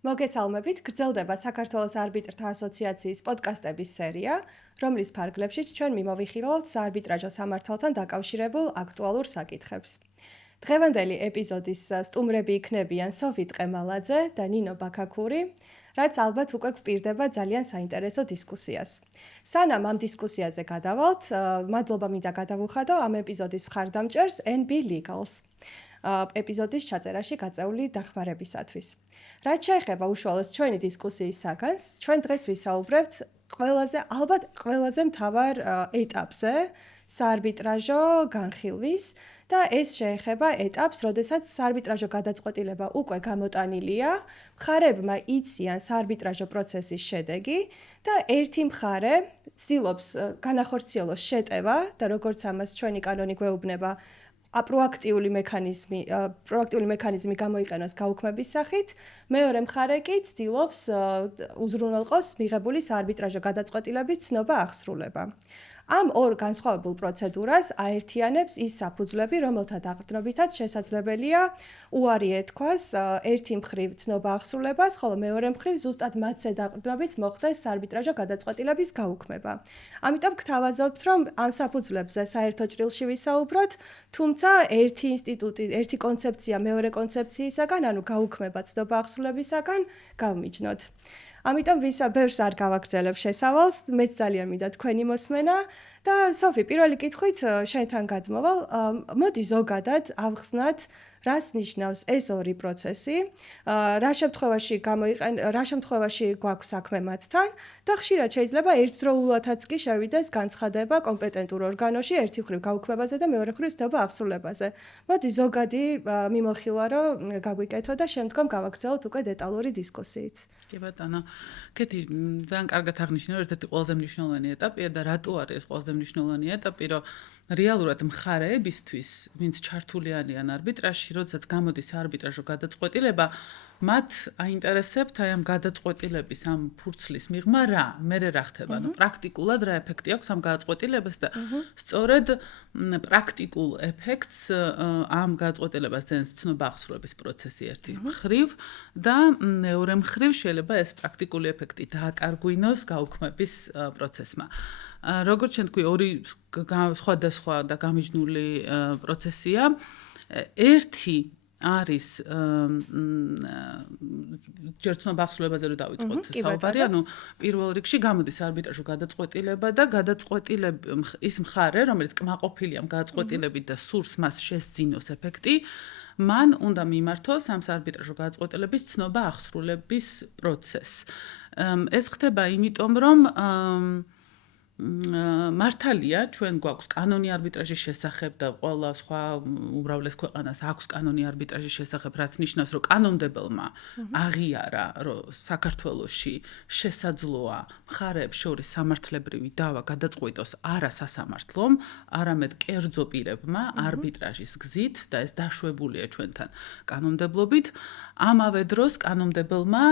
მოგესალმებით, გრძელდება საქართველოს არბიტრთა ასოციაციის პოდკასტების სერია, რომლის ფარგლებშიც ჩვენ მიმოვიხილავთ საარბიტრაჟო სამართალთან დაკავშირებულ აქტუალურ საკითხებს. დღევანდელი ეპიზოდის სტუმრები იქნებიან სოფი ტყემალაძე და ნინო ბაქაქური, რაც ალბათ უკვე გვპირდება ძალიან საინტერესო დისკუსიას. სანამ ამ დისკუსიაზე გადავალთ, მადლობა მინდა გადავუხადო ამ ეპიზოდის მხარდამჭერს NB Legals. ეპიზოდის ჩაწერაში გაწეული დახმარებისათვის. რაც შეეხება უშუალოდ ჩვენი დისკუსიის საგანს, ჩვენ დღეს ვისაუბრებთ ყველაზე მთავარ ეტაპზე საარბიტრაჟო განხილვის და ეს შეეხება ეტაპს, როდესაც საარბიტრაჟო გადაწყვეტილება უკვე გამოტანილია, მხარებმა იციან საარბიტრაჟო პროცესის შედეგი და ერთი მხარე ცდილობს განახორციელოს შეტევა და როგორც ამას ჩვენი კანონი გვეუბნება, პროაქტიული მექანიზმი გამოიყენოს გაუქმების სახით, მეორე მხარე კი ცდილობს უზრუნველყოს მიღებული საარბიტრაჟო გადაწყვეტილების ცნობა აღსრულება. ამ ორ განსხვავებულ პროცედურას აერთიანებს ის საფუძვლები, რომელთა დაყრდნობითაც შესაძლებელია უარი ეთქვას ერთი მხრივ ცნობა აღსრულებას, ხოლო მეორე მხრივ ზუსტად მათზე დაყრდნობით მოხდეს საარბიტრაჟო გადაწყვეტილების გაუქმება. ამიტომ გთავაზობთ, რომ ამ საფუძვლებზე საერთო ჭრილში ვისაუბროთ, თუმცა ერთი ინსტიტუტი, ერთი კონცეფცია მეორე კონცეფციისაგან, ანუ გაუქმება ცნობა აღსრულებისაგან გავმიჯნოთ. ამიტომ ბევრს არ გავაგრძელებ შესავალს, მეც ძალიან მინდა თქვენი მოსმენა და სოფი, პირველი კითხვით შენთან გადმოვალ, მოდი ზოგადად ავხსნათ, რას ნიშნავს ეს ორი პროცესი, რა შემთხვევაში გვაქვს საქმე მათთან და ხშირად შეიძლება ერთდროულადაც კი შევიდეს განცხადება კომპეტენტურ ორგანოში ერთი მხრივ გაუქმებაზე და მეორე მხრივ ცნობა აღსრულებაზე. მოდი ზოგადი მიმოხილვა რომ გაგვიკეთო და შემდგომ გავაგრძელოთ უკვე დეტალური დისკუსიით. კი ბატონო, კეთი ძალიან კარგად აღნიშნე, რომ ერთ-ერთი ყველაზე მნიშვნელოვანი ეტაპია და რატო არის ეს ყველაზე მნიშვნელოვანი ეტაპი, რომ რეალურად მხარეებისთვის, ვინც ჩართული არიან არბიტრაჟში, როდესაც გამოდის საარბიტრაჟო გადაწყვეტილება, მათ აინტერესებთ აი ამ გადაწყვეტილების ამ ფურცლის მიღმა რა, მერე რა ხდება, პრაქტიკულად რა ეფექტი აქვს ამ გადაწყვეტილებას და სწორედ პრაქტიკულ ეფექტს ამ გადაწყვეტილებას ძენს ცნობა აღსრულების პროცესი ერთი მხრივ და მეორე მხრივ შეიძლება ეს პრაქტიკული ეფექტი დააკარგვინოს გაუქმების პროცესმა. როგორც შენ თქვი, ორი სხვადასხვა და გამიჯნული პროცესია. ერთი არის ჯერ ცნობა აღსრულებაზე რომ დავიწყოთ საუბარი, ანუ პირველ რიგში გამოდის არბიტრაჟო გადაწყვეტილება და ის მხარე, რომელიც კმაყოფილია გადაწყვეტილებით და სურს მას შესძინოს ეფექტი, მან უნდა მიმართოს ამ საარბიტრაჟო გადაწყვეტილების ცნობა აღსრულების პროცესს. ეს ხდება იმიტომ, რომ მართალია, ჩვენ გვაქვს კანონი არბიტრაჟის შესახებ და ყველა სხვა უმრავლეს ქვეყანას აქვს კანონი არბიტრაჟის შესახებ, რაც ნიშნავს, რომ კანონმდებელმა აღიარა, რომ საქართველოში შესაძლოა მხარეებს შორის სამართლებრივი დავა გადაწყვიტოს არა სასამართლომ, არამედ კერძო პირებმა არბიტრაჟის გზით და ეს დაშვებულია ჩვენთან კანონმდებლობით. ამავე დროს კანონმდებელმა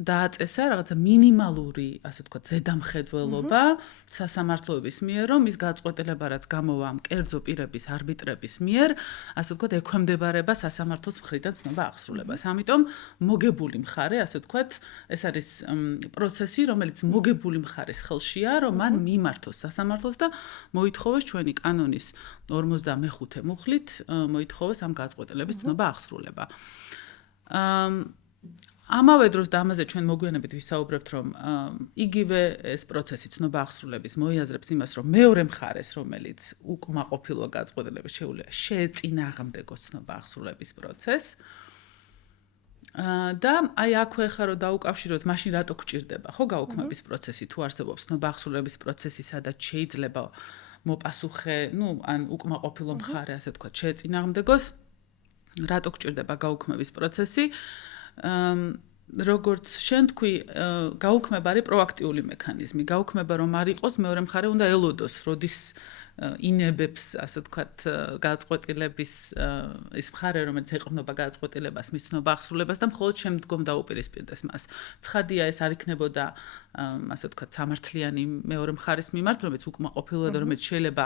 დააწესა რაღაცა მინიმალური, ასე ვთქვათ, ზედამხედველობა სასამართლოების მიერ, რომ ის გადაწყვეტილება, რაც გამოვა ამ კერძო პირების არბიტრების მიერ, ასე ვთქვათ, ექვემდებარება სასამართლოს მხრიდან ცნობა აღსრულებას. ამიტომ მოგებული მხარე, ასე ვთქვათ, ეს არის პროცესი, რომელიც მოგებული მხარის ხელშია, რომ მან მიმართოს სასამართლოს და მოითხოვოს ჩვენი კანონის 45 მუხლით, მოითხოვოს ამ გადაწყვეტილების ცნობა აღსრულება. ამავე დროს და ამაზე ჩვენ მოგვიანებით ვისაუბრებთ, რომ იგივე ეს პროცესი ცნობა აღსრულების მოიაზრებს იმას, რომ მეორე მხარეს, რომელიც უკმაყოფილო გადაწყვეტილების შეუძლია შეეწინააღმდეგოს ცნობა აღსრულების პროცესს. და აი აქვე ხარ რომ დაუკავშიროთ, მაშინ რატო გვჭირდება, ხო, გაუქმების პროცესი, თუ არსებობს ცნობა აღსრულების პროცესი, სადაც შეიძლება მოპასუხე, ან უკმაყოფილო მხარე, ასე ვთქვათ, შეეწინააღმდეგოს, რატო გვჭირდება გაუქმების პროცესი? როგორც შენ თქვი, გაუქმება არის პროაქტიული მექანიზმი. გაუქმება რომ არ იყოს, მეორე მხარე უნდა ელოდოს, როდის ინებებს, ასე ვთქვათ, გადაწყვეტილების ის მხარე, რომელიც ეყრდნობა გადაწყვეტილებას, მის ცნობა აღსრულებას და მხოლოდ შემდგომ დაუპირისპირდეს მას. ცხადია, ეს არ იქნებოდა, ასე ვთქვათ, სამართლიანი მეორე მხარის მიმართ, რომელიც უკმაყოფილოა და რომელიც შეიძლება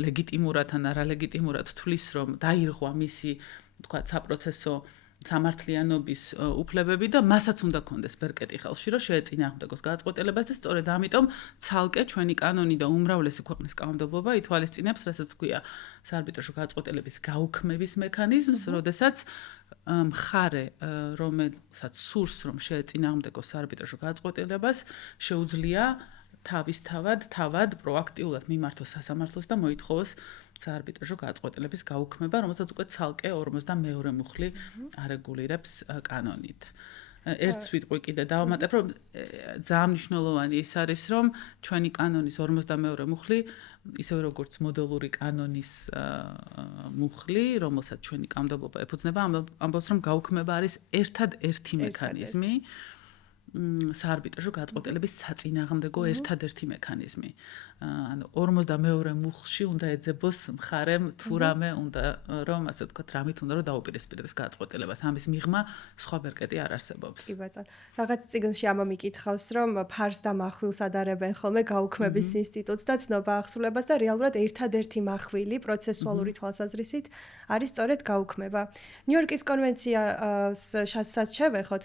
ლეგიტიმურად ან არალეგიტიმურად თვლის, რომ დაირღვა მისი, ვთქვათ, საპროცესო სამართლიანობის უფლებები და მასაც უნდა კონდეს ბერკეტი ხელში, რომ შეეწინააღმდეგოს გადაწყვეტილებას და სწორედ ამიტომ ცალკე ჩვენი კანონი და უმრავლესი ქვეყნის კანონმდებლობა ითვალისწინებს, რასაც ქვია საარბიტრაჟო გადაწყვეტილების გაუქმების მექანიზმს, როდესაც მხარე, რომელსაც სურს, რომ შეეწინააღმდეგოს საარბიტრაჟო გადაწყვეტილებას, შეუძლია თავად პროაქტიულად მიმართოს სასამართლოს და მოითხოვოს საარბიტრაჟო გადაწყვეტილების გაუქმება, რომელსაც უკვე ცალკე 52 მუხლი არეგულირებს კანონით. ერთს ვიტყვი კიდე დავამატებ, რომ ძალიან მნიშვნელოვანი ის არის, რომ ჩვენი კანონის 52 მუხლი, ისევე როგორც მოდელური კანონის მუხლი, რომელსაც ჩვენი კანონმდებლობა ეფუძნება, ამბობს, რომ გაუქმება არის ერთადერთი მექანიზმი. საარბიტრაჟო გადაწყვეტილების საწინააღმდეგო ერთადერთი მექანიზმი. ანუ 52 მუხლში უნდა ეძებოს მხარემ თუ რამე უნდა რომ ასე ვთქვათ, რამით უნდა რომ დაუპირისპირდეს გადაწყვეტილებას. ამის მიღმა სხვა ბერკეტი არ არსებობს. კი ბატონო. რაღაც წიგნში ამამ იკითხავს, რომ ფარს და מחვილს ადარებენ ხოლმე გაუქმების ინსტიტუტს და ცნობა ახსულებას და რეალურად ერთადერთი מחვილი პროცესუალური თვალსაზრისით არის სწორედ გაუქმება. ნიუ-იორკის კონვენციასაც შევეხოთ,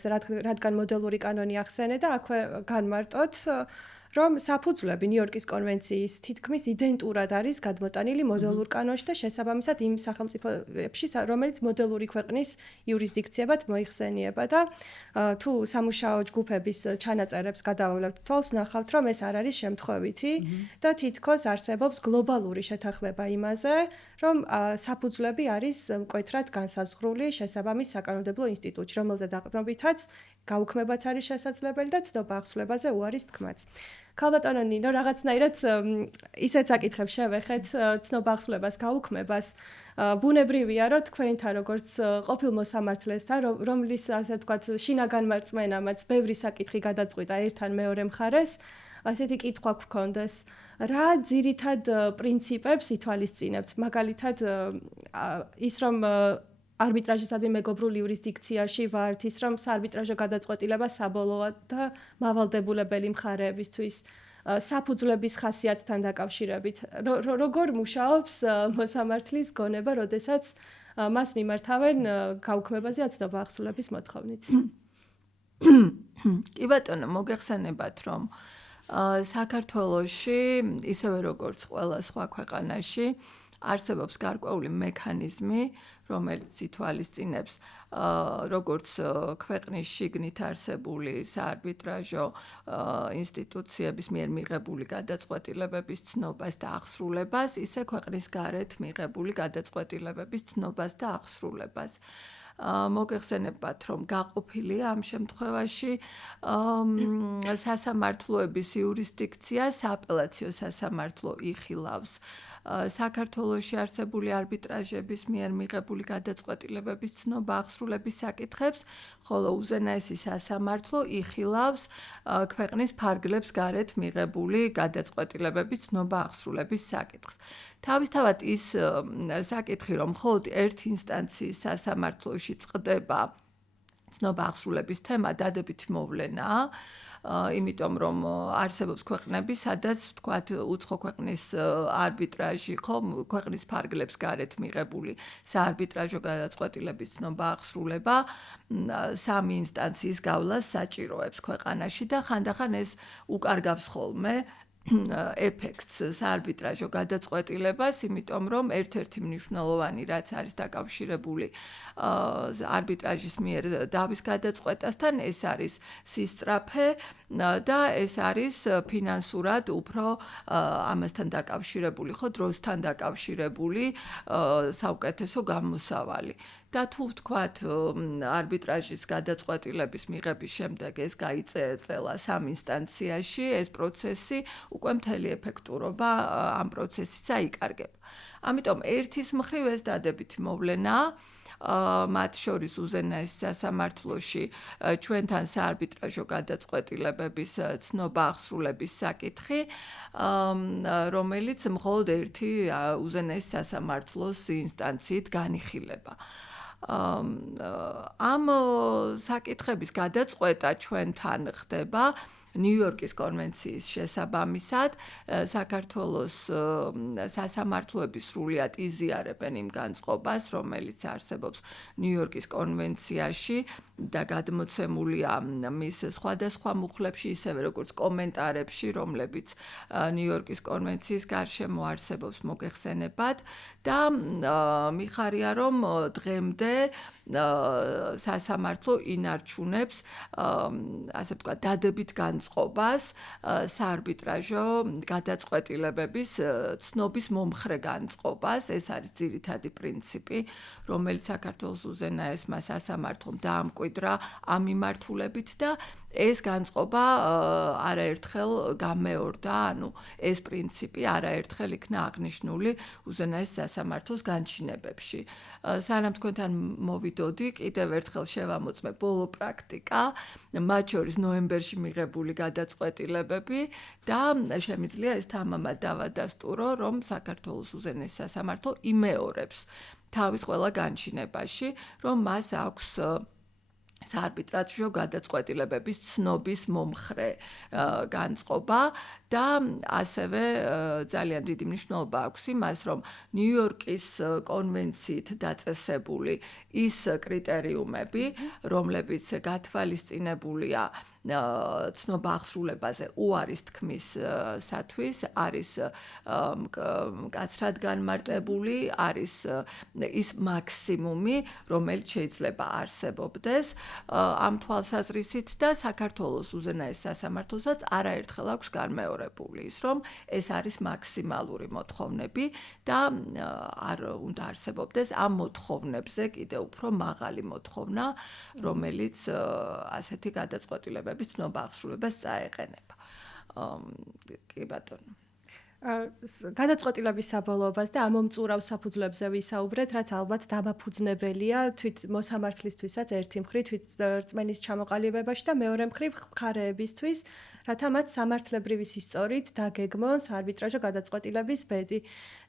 რადგან მოდელური კანონი ახსენე და აქვე განმარტოთ რომ საფუძვლები ნიუ-იორკის კონვენციის თითქმის იდენტურად არის გადმოტანილი მოდელურ კანონში და შესაბამისად იმ სახელმწიფოებში, რომელიც მოდელური ქვეყნის იურისდიქციებად მოიხსენიება და თუ სამუშაო ჯგუფების ჩანაწერებს გადავავლებთ თვალს, ნახავთ, რომ ეს არ არის შემთხვევითი და თითქოს არსებობს გლობალური შეთანხმება იმაზე, რომ საფუძვლები არის მკვეთრად განსაზღვრული შესაბამის საკანონმდებლო ინსტიტუტში, რომელზე დაყრდნობითაც გაუქმებაც არის შესაძლებელი და ცნობა ახსულებაზე უარის თქმაც. ქალბატონო ნინო, რაღაცნაირად ისეთ საკითხებს შევეხეთ ცნობა ახსულებას გაუქმებას. ბუნებრივია, რომ თქვენთან როგორც ყოფილ მოსამართლესთან, რომლის ასე ვთქვათ, შინაგან მარწმენამაც ბევრი საკითხი გადაწყვიტა ერთ ან მეორე მხარეს, ასეთი კითხვა გქონდეს. რა ძირითად პრინციპებს ითვალისწინებთ? მაგალითად, ის რომ არბიტრაჟისადმი მეგობრულ იურისდიქციაში ვართ, ის რომ საარბიტრაჟო გადაწყვეტილება საბოლოოა და მავალდებულებელი მხარეებისთვის საფუძვლების ხასიათთან დაკავშირებით. როგორ მუშაობს მოსამართლის გონება, როდესაც მას მიმართავენ გაუქმებაზე აცნობა ახსულების მოთხოვნით? კი ბატონო, მოგეხსენებათ, რომ საქართველოში, ისევე როგორც ყველა სხვა ქვეყანაში, არსებობს გარკვეული მექანიზმი, რომელიც ითვალისწინებს როგორც ქვეყნის შიგნით არსებული საარბიტრაჟო ინსტიტუციების მიერ მიღებული გადაწყვეტილებების ცნობას და ახსრულებას, ისე ქვეყნის გარეთ მიღებული გადაწყვეტილებების ცნობას და ახსრულებას. მოგეხსენებათ, რომ გაყოფილია ამ შემთხვევაში სასამართლოების იურისდიქცია, სააპელაციო სასამართლო იხილავს საქართველოში არსებული არბიტრაჟების მიერ მიღებული გადაწყვეტილებების ცნობა ახსრულების საკითხებს, ხოლო უზენაესი სასამართლო იხილავს ქვეყნის ფარგლებს გარეთ მიღებული გადაწყვეტილებების ცნობა ახსრულების საკითხს. თავისთავად ის საკითხი, რომ მხოლოდ ერთ ინსტანციის სასამართლოში წყდება ცნობა ახსრულების თემა, დადებითი მოვლენაა. იმიტომ რომ არსებობს ქვეყნები, სადაც ვთქვათ, უცხო ქვეყნის არბიტრაჟი, ქვეყნის ფარგლებს გარეთ მიღებული საარბიტრაჟო გადაწყვეტილების ცნობა ახსრულება სამი ინსტანციის გავლას საჭიროებს ქვეყანაში და ხანდახან ეს უკარგავს ხოლმე ეფექტს საარბიტრაჟო გადაწყვეტილებას, იმიტომ რომ ერთ-ერთი მნიშვნელოვანი რაც არის დაკავშირებული არბიტრაჟის მიერ დავის გადაწყვეტასთან, ეს არის სისწრაფე და ეს არის ფინანსურად უფრო ამასთან დაკავშირებული, დროსთან დაკავშირებული საუკეთესო გამოსავალი. და თუ ვთქვათ, არბიტრაჟის გადაწყვეტილების მიღების შემდეგ ეს გაიწელა სამ ინსტანციაში, ეს პროცესი უკვე მთელი ეფექტურობა ამ პროცესის აიკარგება. ამიტომ ერთის მხრივ ეს დადებითი მოვლენაა, მათ შორის უზენაეს სასამართლოში ჩვენთან საარბიტრაჟო გადაწყვეტილებების ცნობა ახსრულების საკითხი, რომელიც მხოლოდ ერთი უზენაეს სასამართლოს ინსტანციით განიხილება. ამ საკითხების გადაწყვეტა ჩვენთან ხდება ნიუ-იორკის კონვენციის შესაბამისად საქართველოს სასამართლოები სრულიად იზიარებენ იმ განწყობას, რომელიც არსებობს ნიუ-იორკის კონვენციაში და გადმოცემულია მის სხვადასხვა მუხლებში, ისევე როგორც კომენტარებში, რომლებიც ნიუ-იორკის კონვენციის გარშემო არსებობს მოგეხსენებათ და მიხარია რომ დღემდე სასამართლო ინარჩუნებს ასე ვთქვათ დადებით განწყობას საარბიტრაჟო გადაწყვეტილებების ცნობის მომხრე განწყობას. ეს არის ძირითადი პრინციპი, რომელიც საქართველოს უზენაესმა სასამართლომ დაამკვიდრა ამ მიმართულებით და ეს განწყობა არაერთხელ გამეორდა, ანუ ეს პრინციპი არაერთხელ იქნა აღნიშნული უზენაეს სასამართლოს განჩინებებში. სანამ თქვენთან მოვიდოდი, კიდევ ერთხელ შევამოწმე ბოლო პრაქტიკა, მათ შორის ნოემბერში მიღებული გადაწყვეტილებები და შემიძლია ეს თამამად დავადასტურო, რომ საქართველოს უზენაეს სასამართლო იმეორებს თავის ყველა განჩინებაში, რომ მას აქვს საარბიტრაჟო გადაწყვეტილებების ცნობის მომხრე განწყობა და ასევე ძალიან დიდი მნიშვნელობა აქვს იმას, რომ ნიუ-იორკის კონვენციით დაწესებული ის კრიტერიუმები, რომლებიც გათვალისწინებულია ცნობა აღსრულებაზე უარის თქმისათვის, არის მკაცრად განმარტებული, არის ის მაქსიმუმი, რომელიც შეიძლება არსებობდეს ამ თვალსაზრისით და საქართველოს უზენაეს სასამართლოსაც არაერთხელ აქვს განმეორებული ის, რომ ეს არის მაქსიმალური მოთხოვნები და არ უნდა არსებობდეს ამ მოთხოვნებზე კიდევ უფრო მაღალი მოთხოვნა, რომელიც ასეთი გადაწყვეტილებების ცნობა აღსრულებას წაეყენება. კი ბატონო. გადაწყვეტილების საბოლოობას და ამომწურავ საფუძვლებზე ვისაუბრეთ, რაც ალბათ დამაფუძნებელია თვით მოსამართლისთვისაც ერთი მხრივ თვით რწმენის ჩამოყალიბებაში და მეორე მხრივ მხარეებისთვის, რათა მათ სამართლებრივი სისწორით დაგეგმონ საარბიტრაჟო გადაწყვეტილების ბედი.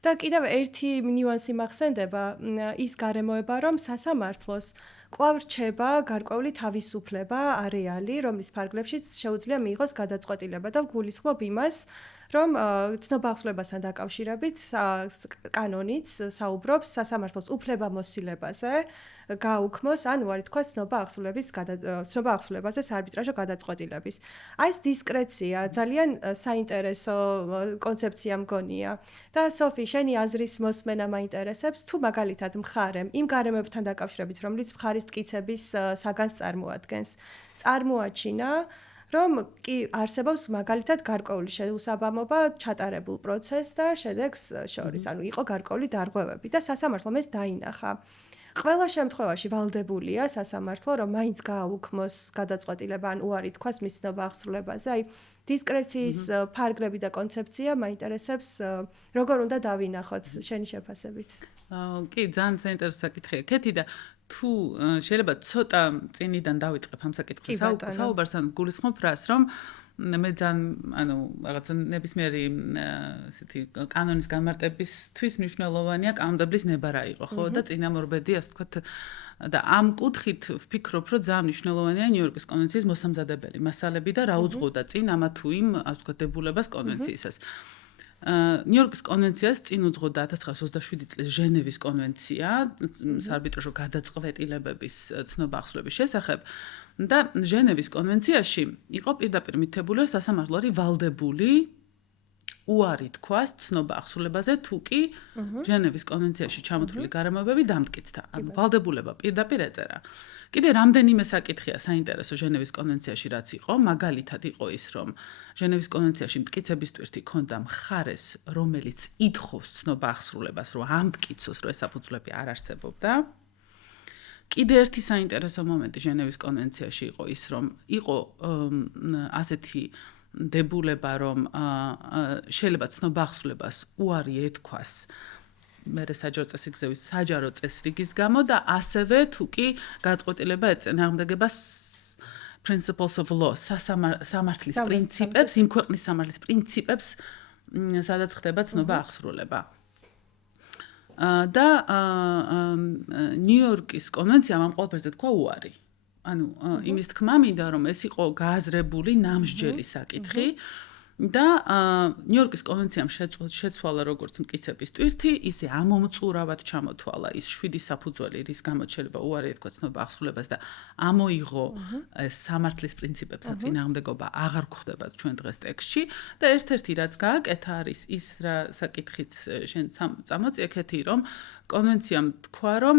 და კიდევ ერთი ნიუანსი მახსენდება, ის გარემოება, რომ სასამართლოს კვლავ რჩება გარკვეული თავისუფლება, არეალი, რომლის ფარგლებშიც შეუძლია მიიღოს გადაწყვეტილება და ვგულისხმობ იმას, რომ ცნობა აღსრულებასთან დაკავშირებით კანონიც საუბრობს სასამართლოს უფლებამოსილებაზე გააუქმოს ან უარი თქვას ცნობა აღსრულებაზე საარბიტრაჟო გადაწყვეტილების. აი ეს დისკრეცია ძალიან საინტერესო კონცეფცია მგონია. და სოფი, შენი აზრის მოსმენა მაინტერესებს, თუ მაგალითად მხარემ იმ გარემოებთან დაკავშირებით, რომელიც მხარის მტკიცების საგანს წარმოადგენს, წარმოაჩინა რომ კი არსებობს მაგალითად გარკვეული შეუსაბამობა ჩატარებულ პროცესს და შედეგს შორის, ანუ იყო გარკვეული დარღვევები და სასამართლომ ეს დაინახა. ყველა შემთხვევაში ვალდებულია სასამართლო, რომ მაინც გააუქმოს გადაწყვეტილება ან უარი თქვას მის ცნობა აღსრულებაზე. აი დისკრეციის ფარგლები და კონცეფცია მაინტერესებს, როგორ უნდა დავინახოთ შენი შეფასებით. კი, ძალიან საინტერესო საკითხია. კეთი და თუ შეიძლება ცოტა წინიდან დავიწყებ ამ საკითხის საუბარს, ან გულისხმობ რას, რომ მე ძალიან, ანუ რაღაცა ნებისმიერი ესეთი კანონის განმარტებისთვის მნიშვნელოვანია კანონმდებლის ნებარა იყო, ხო? და წინამორბედი, ასე ვთქვათ, და ამ კუთხით ვფიქრობ, რომ ძალიან მნიშვნელოვანია ნიუ-იორკის კონვენციის მოსამზადებელი მასალები და რა უძღოდა წინ ამა თუ იმ, ასე ვთქვათ, დებულებას კონვენციისას. ნიუ-იორკის კონვენციას წინ უძღოდა 1927 წლის ჟენევის კონვენცია საარბიტრაჟო გადაწყვეტილებების ცნობა აღსრულების შესახებ და ჟენევის კონვენციაში იყო პირდაპირ მითითებული სასამართლო არის ვალდებული უარი თქვას ცნობა აღსრულებაზე თუ კი ჟენევის კონვენციაში ჩამოთვლილი გარემოებები დამტკიცდა. ანუ ვალდებულება პირდაპირ ეწერა. კიდე რამდენიმე საკითხია საინტერესო ჟენევის კონვენციაში რაც იყო, მაგალითად იყო ის, რომ ჟენევის კონვენციაში მტკიცების ტვირთი ქონდა მხარეს, რომელიც ითხოვს ცნობა აღსრულებას, რომ ამტკიცოს, რომ ეს საფუძვლები არ არსებობდა. კიდე ერთი საინტერესო მომენტი ჟენევის კონვენციაში იყო ის, რომ იყო ასეთი დებულება, რომ შეიძლება ცნობა აღსრულებას უარი ეთქვას მერე საჯარო წესრიგის საჯარო წესრიგის გამო და ასევე თუ კი გადაწყვეტილება ეწინააღმდეგება principles of law, სამართლის პრინციპებს, იმ ქვეყნის სამართლის პრინციპებს, სადაც ხდება ცნობა აღსრულება. და ნიუ-იორკის კონვენციამ ამ ყველაფერზე თქვა უარი. ანუ იმის თქმა მინდა რომ ეს იყო გააზრებული ნამსჯელი საკითხი და ნიუ-იორკის კონვენციამ შეცვალა როგორც მტკიცების ტვირთი, ისე ამომწურავად ჩამოთვალა ის 7 საფუძველი, რის გამოც შეიძლება უარი ეთქვა ცნობა აღსრულებას და ამოიღო სამართლის პრინციპებთან წინააღმდეგობა აღარ გვხდება ჩვენ დღეს ტექსტში და ერთ-ერთი რაც გააკეთა არის ის რა საკითხიც შენ წამოწია ქეთი რომ კონვენციამ თქვა რომ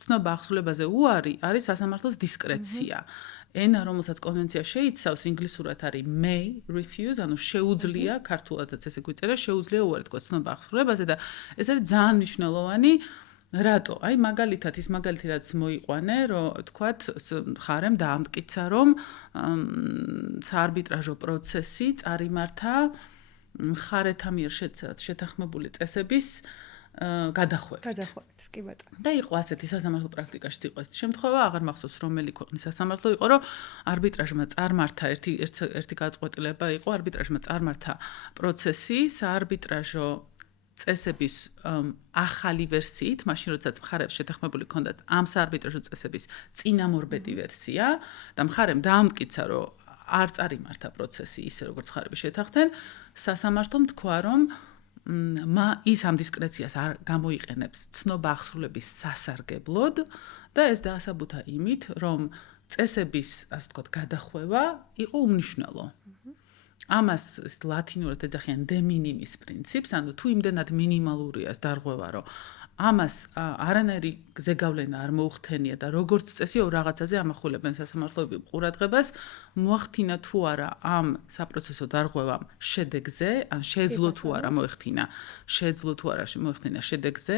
ცნობა აღსრულებაზე უარი არის სასამართლოს დისკრეცია. ენა რომელსაც კონვენცია შეიცავს ინგლისურად არის may refuse, ანუ შეუძლია ქართულადაც ესე გვიწერა, შეუძლია უარი თქვა ცნობა აღსრულებაზე და ეს არის ძალიან მნიშვნელოვანი რატო? აი მაგალითად ის მაგალითი რაც მოიყვანე, რომ თქვათ ხარემ დაამტკიცა რომ საარბიტრაჟო პროცესი წარიმართა მხარეთა მიერ შეთანხმებული წესების გადახვევით, კი ბატონო. და იყო ასეთი სასამართლო პრაქტიკაშიც იყო ეს შემთხვევა, აღარ მახსოვს რომელი ქვეყნის სასამართლო იყო, რომ არბიტრაჟმა წარმართა ერთი გადაწყვეტილება იყო, არბიტრაჟმა წარმართა პროცესი საარბიტრაჟო წესების ახალი ვერსიით, მაშინ როდესაც მხარეებს შეთანხმებული ჰქონდათ ამ საარბიტრაჟო წესების წინამორბედი ვერსია და მხარემ დაამტკიცა, რომ არ წარიმართა პროცესი ისე როგორც მხარეები შეთანხმდნენ, სასამართლომ თქვა, რომ ის ამ დისკრეციას არ გამოიყენებს ცნობა აღსრულების სასარგებლოდ და ეს დაასაბუთა იმით, რომ წესების, ასე ვთქვათ, გადახვევა იყო უმნიშვნელო. ამას ლათინურად ეძახიან de minimis პრინციპს, ანუ თუ იმდენად მინიმალურია ეს დარღვევა, რომ ამას არანაირი ზეგავლენა არ მოუხთენია და როგორც წესიო რაღაცაზე ამახვილებენ სასამართლოები ყურადღებას, მოახდინა თუ არა ამ საპროცესო დარღვევამ შედეგზე, ან შეეძლო თუ არა მოეხდინა შედეგზე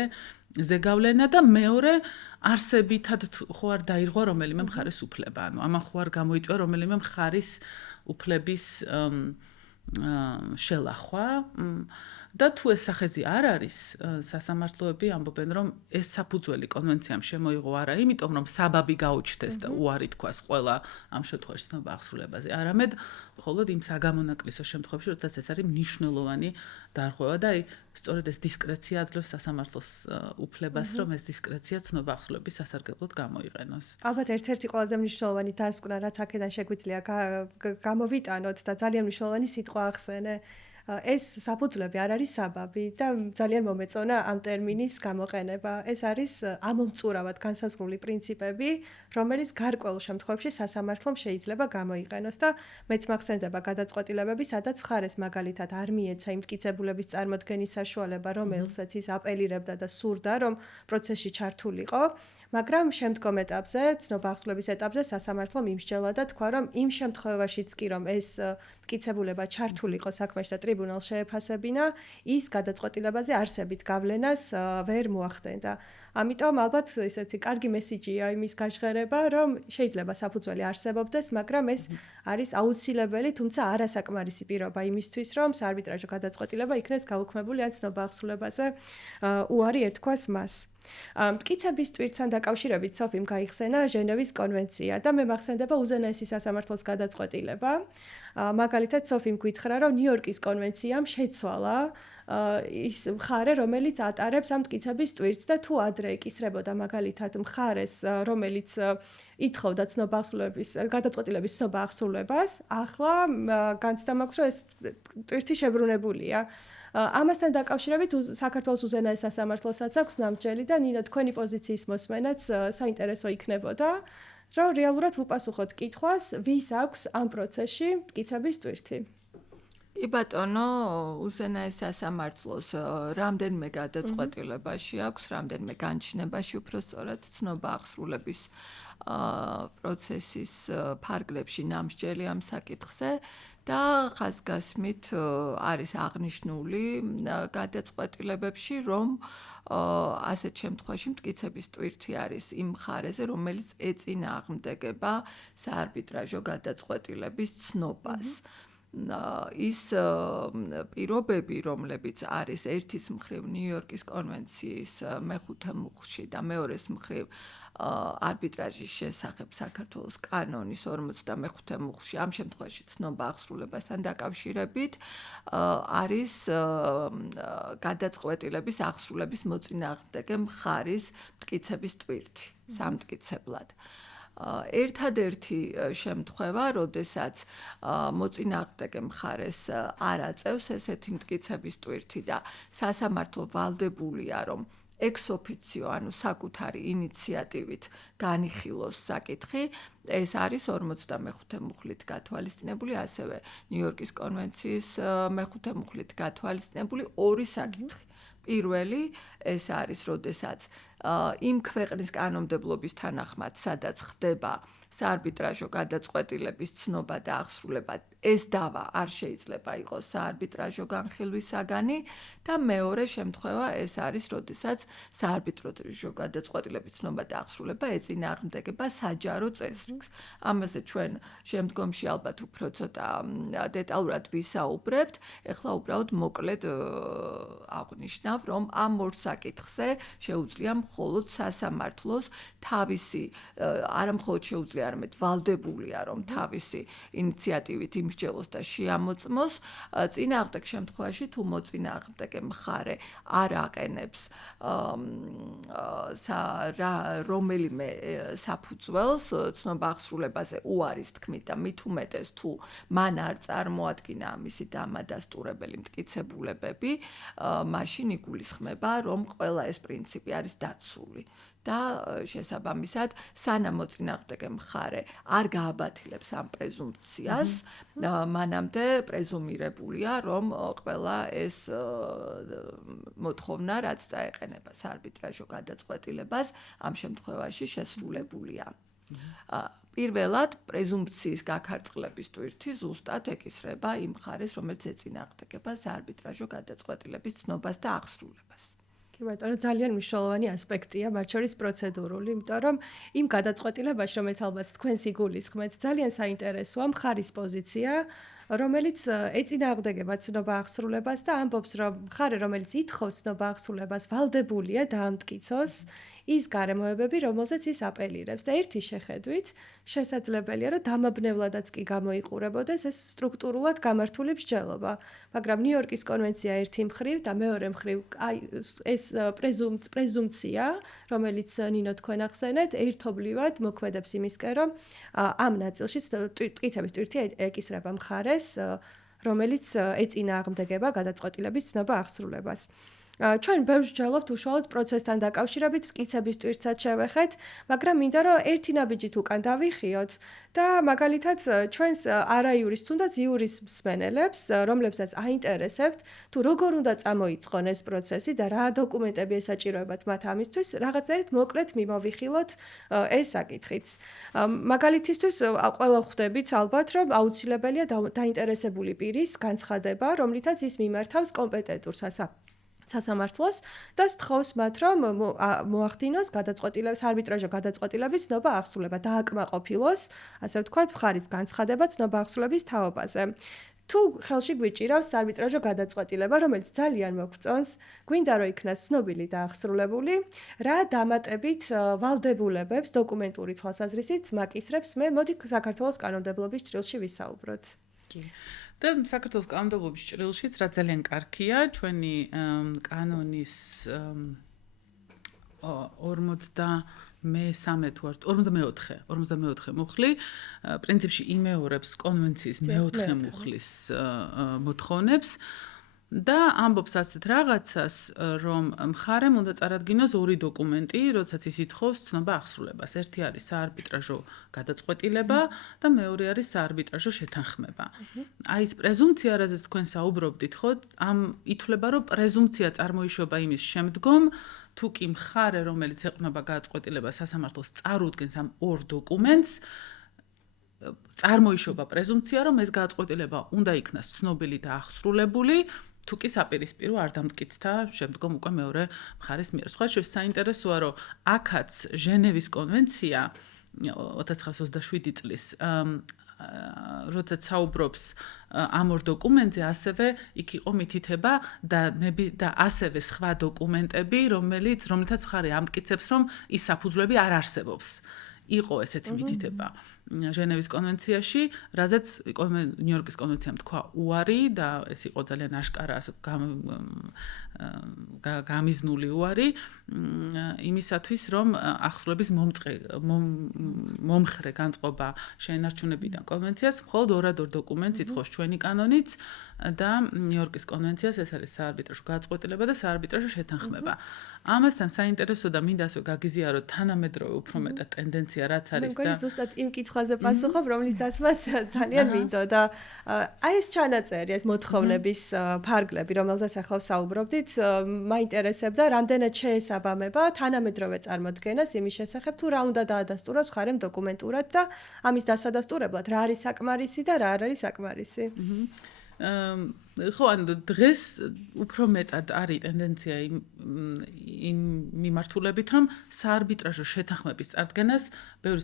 ზეგავლენა და მეორე არსებითად ხო არ დაირღვა რომელიმე მხარეს უფლება, ანუ ამან ხო არ გამოიწვია რომელიმე მხარის უფლების შელახვა და თუ ეს სახეზი არ არის, სასამართლოები ამბობენ, რომ ეს საფუძველი კონვენციამ შემოიღო არა იმიტომ, რომ საბაბი გაუჩნდეს და უარი თქვას ყველა ამ შემთხვევაში ცნობა აღსრულებაზე, არამედ მხოლოდ იმ საგამონაკლისო შემთხვევებში, როდესაც ეს არის მნიშვნელოვანი დარღვევა და აი სწორედ ეს დისკრეცია აძლევს სასამართლოს უფლებას, რომ ეს დისკრეცია ცნობა აღსრულების სასარგებლოდ გამოიყენოს. ალბათ ერთ-ერთი ყველაზე მნიშვნელოვანი დასკვნა, რაც აქედან შეგვიძლია გამოვიტანოთ და ძალიან მნიშვნელოვანი სიტყვა ახსენე. ეს საფუძვლები არ არის საბაბი და ძალიან მომეწონა ამ ტერმინის გამოყენება. ეს არის ამომწურავად განსაზღვრული პრინციპები, რომელიც გარკვეულ შემთხვევებში სასამართლომ შეიძლება გამოიყენოს და მეც მახსენდება გადაწყვეტილებები, სადაც მხარეს მაგალითად არ მიეცა იმ მტკიცებულების წარმოქმნის საშუალება, რომელსაც ის აპელირებდა და სურდა, რომ პროცესში ჩართულიყო. მაგრამ შემდგომ ეტაპზე, ცნობა აღსრულების ეტაპზე სასამართლომ იმსჯელა და თქვა, რომ იმ შემთხვევაშიც კი რომ ეს მტკიცებულება ჩართულიყო საქმეში და ტრიბუნალს შეეფასებინა, ის გადაწყვეტილებაზე არსებით გავლენას ვერ მოახდენდა. ამიტომ ალბათ ესეთი კარგი მესიჯია იმის გაჟღერება, რომ შეიძლება საფუძველი არსებობდეს, მაგრამ ეს არის აუცილებელი, თუმცა არასაკმარისი პირობა იმისთვის, რომ საარბიტრაჟო გადაწყვეტილება იქნეს გაუქმებული ან ცნობა აღსრულებაზე უარი ეთქვას მას. მტკიცების ტვირთთან დაკავშირებით სოფიმ გაიხსენა ჟენევის კონვენცია და მე მახსენდება უზენაესი სასამართლოს გადაწყვეტილება. მაგალითად სოფიმ გითხრა, რომ ნიუ-იორკის კონვენციამ შეცვალა ის მხარე, რომელიც ატარებს ამ მტკიცების ტვირთს და თუ ადრე ეკისრებოდა მაგალითად მხარეს, რომელიც ითხოვდა ცნობა აღსრულების გადაწყვეტილების ცნობა აღსრულებას, ახლა განცდა მაქვს, რომ ეს ტვირთი შებრუნებულია. ამასთან დაკავშირებით საქართველოს უზენაეს სასამართლოსაც აქვს ნამსჯელი და ნინო თქვენი პოზიციის მოსმენაც საინტერესო იქნებოდა, რომ რეალურად ვუპასუხოთ კითხვას, ვის აქვს ამ პროცესში მტკიცების ტვირთი. კი ბატონო, უზენაეს სასამართლოს რამდენიმე გადაწყვეტილებაში აქვს, რამდენიმე განჩნებაში უფრო სწორად ცნობა აღსრულების პროცესის ფარგლებში ნამსჯელი ამ საკითხზე და ხაზგასმით არის აღნიშნული გადაწყვეტილებებში, რომ ასეთ შემთხვევაში მტკიცების ტვირთი არის იმ მხარეზე, რომელიც ეწინააღმდეგება საარბიტრაჟო გადაწყვეტილების ცნობას. ის პირობები, რომლებიც არის ერთის მხრივ ნიუ-იორკის კონვენციის მეხუთე მუხლში და მეორეს მხრივ არბიტრაჟის შესახებ საქართველოს კანონის 55 მუხლში, ამ შემთხვევაში ცნობა აღსრულებასთან დაკავშირებით არის გადაწყვეტილების აღსრულების მოწინააღმდეგე მხარის მტკიცების ტვირთი სამტკიცებლად. ერთადერთი შემთხვევა, როდესაც მოწინააღმდეგე მხარეს არ აწევს ესეთი მტკიცების ტვირთი და სასამართლო ვალდებულია, რომ ex-officio, ანუ საკუთარი ინიციატივით განიხილოს საკითხი, ეს არის 45 მუხლით გათვალისწინებული, ასევე ნიუ-იორკის კონვენციის მეხუთე მუხლით გათვალისწინებული ორი საკითხი. პირველი ეს არის, როდესაც იმ ქვეყნის კანონმდებლობის თანახმად, სადაც ხდება საარბიტრაჟო გადაწყვეტილების ცნობა და აღსრულება, ეს დავა არ შეიძლება იყოს საარბიტრაჟო განხილვის საგანი და მეორე შემთხვევა ეს არის, როდესაც საარბიტრაჟო გადაწყვეტილების ცნობა და აღსრულება ეწინააღმდეგება საჯარო წესრიგს. ამაზე ჩვენ შემდგომში ალბათ უფრო ცოტა დეტალურად ვისაუბრებთ. ეხლა უბრალოდ მოკლედ აღნიშნავ, რომ ამ ორ საკითხზე შეუძლია მხოლოდ სასამართლოს თავისი არა მხოლოდ შეუძლია, არამედ ვალდებულია, რომ თავისი ინიციატივით იმსჯელოს და შეამოწმოს. წინააღმდეგ შემთხვევაში თუ მოწინააღმდეგე მხარე არ აყენებს რომელიმე საფუძველს ცნობა აღსრულებაზე უარის თქმით და მით უმეტეს თუ მან არ წარმოადგინა ამისი დამადასტურებელი მტკიცებულებები, მაშინ იგულისხმება, რომ ყველა ეს პრინციპი არის დაცული. და შესაბამისად, სანამ მოწინააღმდეგე მხარე არ გააბათილებს ამ პრეზუმპციას, მანამდე პრეზუმირებულია, რომ ყველა ეს მოთხოვნა, რაც წაეყენება საარბიტრაჟო გადაწყვეტილებას, ამ შემთხვევაში შესრულებულია. პირველად, პრეზუმპციის გაქარწყლების ტვირთი ზუსტად ეკისრება იმ მხარეს, რომელიც ეწინააღმდეგება საარბიტრაჟო გადაწყვეტილების ცნობას და აღსრულებას. კი ბატონო, ძალიან მნიშვნელოვანი ასპექტია, მათ შორის პროცედურული, იმიტომ რომ იმ გადაწყვეტილებაში, რომელიც ალბათ თქვენს იგულისხმეთ, ძალიან საინტერესოა მხარის პოზიცია, რომელიც ეწინააღმდეგება ცნობა აღსრულებას და ამბობს, რომ მხარე, რომელიც ითხოვს ცნობა აღსრულებას, ვალდებულია დაამტკიცოს ის გარემოებები, რომელზეც ის აპელირებს და ერთი შეხედვით შესაძლებელია, რომ დამაბნევლადაც კი გამოიყურებოდეს ეს სტრუქტურულად გამართული მსჯელობა, მაგრამ ნიუ-იორკის კონვენცია ერთი მხრივ და მეორე მხრივ ეს პრეზუმპცია, რომელიც ნინო თქვენ ახსენეთ, ერთობლივად მოქმედებს იმისკენ, რომ ამ ნაწილში მტკიცების ტვირთი ეკისრება მხარეს, რომელიც ეწინააღმდეგება გადაწყვეტილების ცნობა აღსრულებას. ჩვენ ბევრს ვსჯელობთ უშუალოდ პროცესთან დაკავშირებით მტკიცების ტვირთსაც შევეხეთ, მაგრამ მინდა რომ ერთი ნაბიჯით უკან დავიხიოთ და მაგალითად ჩვენს არაიურის თუნდაც იურის მსმენელებს, რომლებსაც აინტერესებთ, თუ როგორ უნდა წამოიწყონ ეს პროცესი და რა დოკუმენტები ესაჭიროებათ მათ ამისთვის, რაღაცნაირად მოკლედ მიმოვიხილოთ ეს საკითხიც. მაგალითისთვის ყველა ხვდებით ალბათ, რომ აუცილებელია დაინტერესებული პირის განცხადება, რომლითაც ის მიმართავს კომპეტენტურ სასამართლოს და სთხოვს მათ, რომ მოახდინოს საარბიტრაჟო გადაწყვეტილების ცნობა აღსრულება, დააკმაყოფილოს, ასე ვთქვათ, მხარის განცხადება ცნობა აღსრულების თაობაზე. თუ ხელში გვიჭირავს საარბიტრაჟო გადაწყვეტილება, რომელიც ძალიან მოგწონს, გვინდა რომ იქნას ცნობილი და აღსრულებული, რა დამატებით ვალდებულებებს დოკუმენტური თვალსაზრისით მაკისრებს, მე მოდი საქართველოს კანონმდებლობის ჭრილში ვისაუბროთ. და საქართველოს კანონმდებლობის ჭრილშიც რა ძალიან კარგია, ჩვენი კანონის 44 მუხლი პრინციპში იმეორებს კონვენციის მეოთხე მუხლის მოთხოვნებს და ამბობს ასეთ რაღაცას, რომ მხარემ უნდა წარადგინოს ორი დოკუმენტი, როდესაც ის ითხოვს ცნობა აღსრულებას. ერთი არის საარბიტრაჟო გადაწყვეტილება და მეორე არის საარბიტრაჟო შეთანხმება. აი ეს პრეზუმპცია, რაზეც თქვენ საუბრობდით, ხო, ამ ითვლება, რომ პრეზუმპცია წარმოიშობა იმის შემდგომ, თუ კი მხარე, რომელიც ეყრდნობა გადაწყვეტილებას სასამართლოს წარუდგენს ამ ორ დოკუმენტს, წარმოიშობა პრეზუმპცია, რომ ეს გადაწყვეტილება უნდა იქნას ცნობილი და აღსრულებული, თუ კი საპირისპირო არ დამტკიცდა შემდგომ უკვე მეორე მხარის მიერ. სხვა შორის საინტერესოა, რომ აქაც ჟენევის კონვენცია 1927 წლის როდესაც საუბრობს ამ ორ დოკუმენტზე, ასევე იქ იყო მითითება და ასევე სხვა დოკუმენტები, რომელთაც მხარე ამტკიცებს, რომ ის საფუძვლები არ არსებობს. იყო ესეთი მითითება. ჟენევის კონვენციაში, რაზეც ნიუ-იორკის კონვენციამ თქვა უარი და ეს იყო ძალიან აშკარა ასე გამიზნული უარი იმისათვის, რომ ახსრულების მომხრე განწყობა შეენარჩუნებიდან კონვენციას, მხოლოდ ორ დოკუმენტს ითხოვს ჩვენი კანონიც და ნიუ-იორკის კონვენციას, ეს არის საარბიტრაჟო გადაწყვეტილება და საარბიტრაჟო შეთანხმება. ამასთან საინტერესო და მინდა ასე გაგიზიაროთ თანამედროვე უფრო მეტად ტენდენცია რაც არის და მე ზუსტად იმ კითხვაზე პასუხობ, რომლის დასმას ძალიან მინდო და აი ეს ჩანაწერი, ეს მოთხოვნების ფარგლები, რომელზეც ახლა ვსაუბრობდით, მაინტერესებდა, რამდენად შეესაბამება თანამედროვე წარმოდგენას იმის შესახებ, თუ რა უნდა დაადასტუროს მხარემ დოკუმენტურად და ამის დასადასტურებლად რა არის საკმარისი და რა არ არის საკმარისი. ხო, ან დღეს უფრო მეტად არის ტენდენცია იმ მიმართულებით, რომ საარბიტრაჟო შეთანხმების წარდგენას ბევრი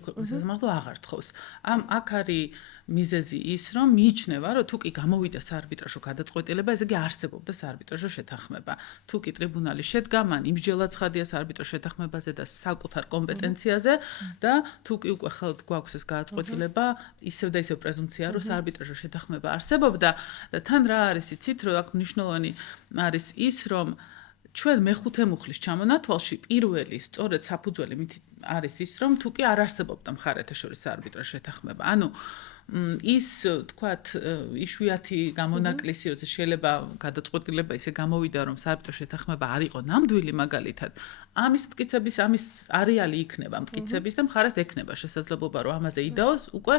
ქვეყნის სასამართლო აღარ თხოვს. აქ არის მიზეზი ის, რომ მიიჩნევა, რომ თუ კი გამოვიდა საარბიტრაჟო გადაწყვეტილება, ესე იგი არსებობდა საარბიტრაჟო შეთანხმება. თუ კი ტრიბუნალი შედგა, მან იმსჯელად ცხადია საარბიტრაჟო შეთანხმებაზე და საკუთარ კომპეტენციაზე და თუ კი უკვე ხელთ გვაქვს ეს გადაწყვეტილება, ისევ და ისევ პრეზუმპცია, რომ საარბიტრაჟო შეთანხმება არსებობდა და თან რა არის იცით, რომ აქ მნიშვნელოვანი არის ის, რომ ჩვენ მეხუთე მუხლის ჩამონათვალში პირველი სწორედ საფუძველი არის ის, რომ თუ კი არ არსებობდა მხარეთა შორის საარბიტრაჟო შეთანხმება. ანუ ის თქვათ იშვიათი გამონაკლისი, როცა შეიძლება გადაწყვეტილება ისე გამოვიდა, რომ საარბიტრაჟო შეთანხმება არ იყო ნამდვილი მაგალითად, ამის მტკიცების, ამის არეალი იქნება მტკიცების და მხარეს ექნება შესაძლებლობა, რომ ამაზე იდაოს უკვე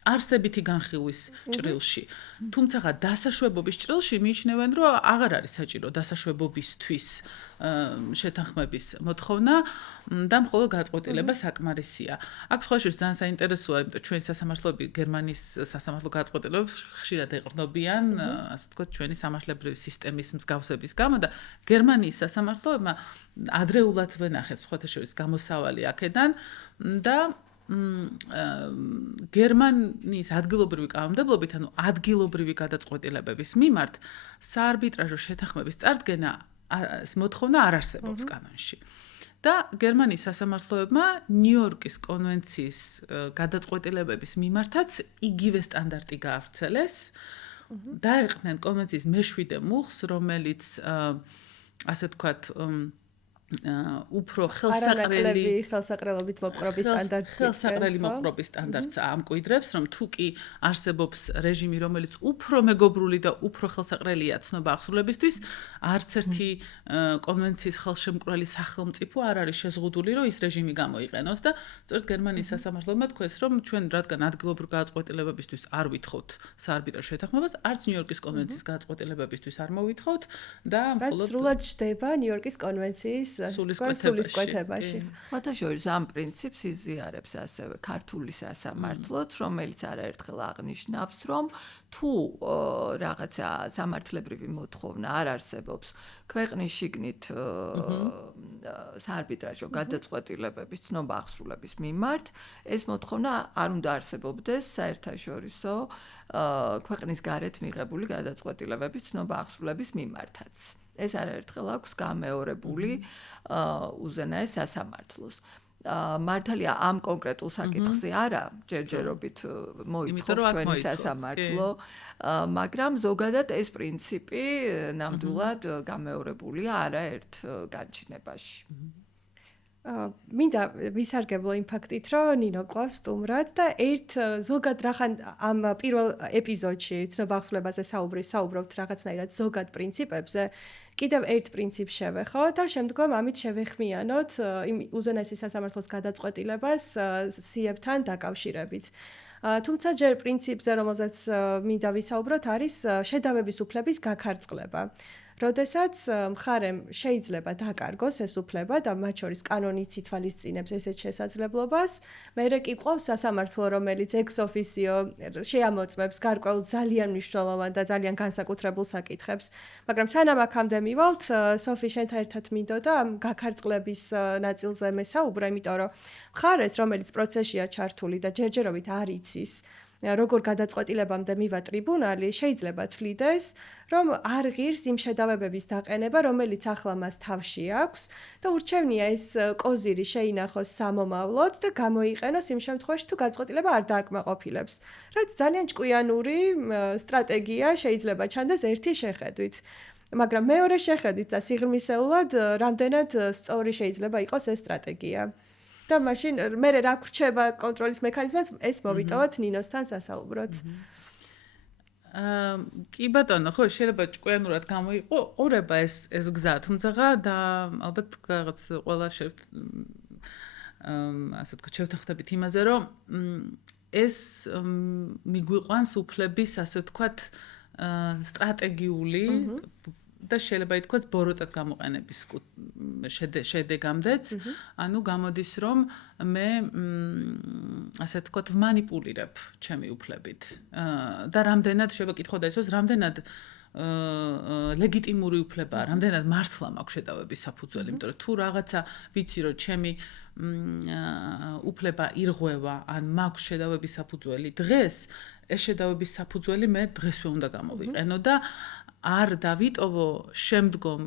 არსებითი განხილვის ჭრილში. თუმცა დასაშვებობის ჭრილში მიიჩნევენ, რომ აღარ არის საჭირო დასაშვებობისთვის შეთანხმების მოთხოვნა და მხოლოდ გადაწყვეტილება საკმარისია. აქ სხვა შეიძლება ძალიან საინტერესოა, იმიტომ ჩვენი სასამართლოები გერმანიის სასამართლო გადაწყვეტილებებს ხშირად ეყრდნობიან, ასე ვთქვათ, ჩვენი სამართლებრივი სისტემის მსგავსების გამო და გერმანიის სასამართლოებმა ადრეულად ვენახეთ სხვათა შორის გამოსავალი აქედან და გერმანიის ადგილობრივი კანონმდებლობით, ანუ ადგილობრივი გადაწყვეტილებების მიმართ საარბიტრაჟო შეთანხმების წარდგენა მოთხოვნა არ არსებობს კანონში. და გერმანიის სასამართლოებმა ნიუ-იორკის კონვენციის გადაწყვეტილებების მიმართაც იგივე სტანდარტი გაავრცელეს. დაერყნენ კონვენციის მე-7 მუხლს, რომელიც ასე ვთქვათ უფრო ხელსაყრელობით მოპყრობის სტანდარტს ხელსაყრელი მოპყრობის სტანდარტს ამკვიდრებს, რომ თუ კი არსებობს რეჟიმი, რომელიც უფრო მეგობრული და უფრო ხელსაყრელია ცნობა ახსრულებისთვის, არც ერთი კონვენციის ხელშემკვრელი სახელმწიფო არ არის შეზღუდული, რომ ის რეჟიმი გამოიყენოს და სწორედ გერმანიის სასამართლოებმა თქვეს, რომ ჩვენ რადგან ადგილობრივ გადაწყვეტილებებისთვის არ ვითხოვთ საარბიტრაჟო შეთანხმებას, არც ნიუ-იორკის კონვენციის გადაწყვეტილებებისთვის არ მოვითხოვთ და მხოლოდ სრულად ჩდება ნიუ-იორკის კონვენციის სულისკვეთებაში. სხვათა შორის ამ პრინციპს იზიარებს ასევე ქართული სასამართლოც, რომელიც არაერთხელ აღნიშნავს, რომ თუ რაღაცა სამართლებრივი მოთხოვნა არ არსებობს ქვეყნის შიგნით საარბიტრაჟო გადაწყვეტილებების ცნობა ახსრულების მიმართ, ეს მოთხოვნა არ უნდა არსებობდეს საერთაშორისო ქვეყნის გარეთ მიღებული გადაწყვეტილებების ცნობა ახსრულების მიმართაც. ეს არაერთხელ აქვს გამეორებული უზენაეს სასამართლოს. მართალია ამ კონკრეტულ საკითხზე არა, ჯერჯერობით მოითხოვს ჩვენი სასამართლო, მაგრამ ზოგადად ეს პრინციპი ნამდვილად გამეორებულია არაერთ განჩინებაში. მინდა ვისარგებლო იმ ფაქტით, რომ ნინო ყავს სტუმრად და ზოგად რახან ამ პირველ ეპიზოდში ცნობა ახსრულებაზე საუბრობთ რაღაცნაირად ზოგად პრინციპებზე, კიდევ ერთ პრინციპს შევეხო და შემდგომ ამით შევეხმიანოთ იმ უზენაესი სასამართლოს გადაწყვეტილებას სიებთან დაკავშირებით. თუმცა ჯერ პრინციპზე, რომელზეც მინდა ვისაუბროთ, არის შედავების უფლების გაქარწყლება. როდესაც მხარემ შეიძლება დაკარგოს ეს უფლება და მათ შორის კანონიც ითვალისწინებს ესეთ შესაძლებლობას, მერე კი ყავს სასამართლო, რომელიც ex officio შეამოწმებს გარკვეულ ძალიან მნიშვნელოვან და ძალიან განსაკუთრებულ საკითხებს. მაგრამ სანამ აქამდე მივალთ, სოფი შენთან ერთად მინდოდა ამ გაქარწყლების ნაწილზე მესაუბრა, იმიტომ რომ მხარეს, რომელიც პროცესია ჩართული და ჯერჯერობით არ იცის როგორ გადაწყვეტილებამდე მივა ტრიბუნალი, შეიძლება თვლიდეს, რომ არ ღირს იმ შედავებების დაყენება, რომელიც ახლა მას თავში აქვს და ურჩევნია ეს კოზირი შეინახოს სამომავლოდ და გამოიყენოს იმ შემთხვევაში, თუ გადაწყვეტილება არ დააკმაყოფილებს. რაც ძალიან ჭკვიანური სტრატეგია შეიძლება ჩანდეს ერთი შეხედვით. მაგრამ მეორე შეხედვით და სიღრმისეულად რამდენად სწორი შეიძლება იყოს ეს სტრატეგია. და მაშინ მე რა გრჩება კონტროლის მექანიზმად, ეს მოვიტოვოთ ნინოსთან სასაუბროთ. კი ბატონო, ხო, შეიძლება ჭკვიანურად გამოიყურება ეს გზა, თუმცა და ალბათ რაღაც ყველა ასე ვთქვათ, შევთანხმდებით იმაზე, რომ ეს მიგვიყვანს უფლების, ასე ვთქვათ, სტრატეგიული და შეიძლება ითქვას ბოროტად გამოყენების შედეგამდეც, ანუ გამოდის რომ მე ასე ვთქვათ ვმანიპულირებ ჩემი უფლებით და რამდენად შეიძლება კითხვა დაისვას, რამდენად ლეგიტიმური უფლებაა, რამდენად მართლა მაქვს შედავების საფუძველი, იმიტომ რომ თუ რაღაცა ვიცი რომ ჩემი უფლება ირღვევა, ან მაქვს შედავების საფუძველი დღეს, ეს შედავების საფუძველი მე დღესვე უნდა გამოვიყენო და არ დავიტოვო შემდგომ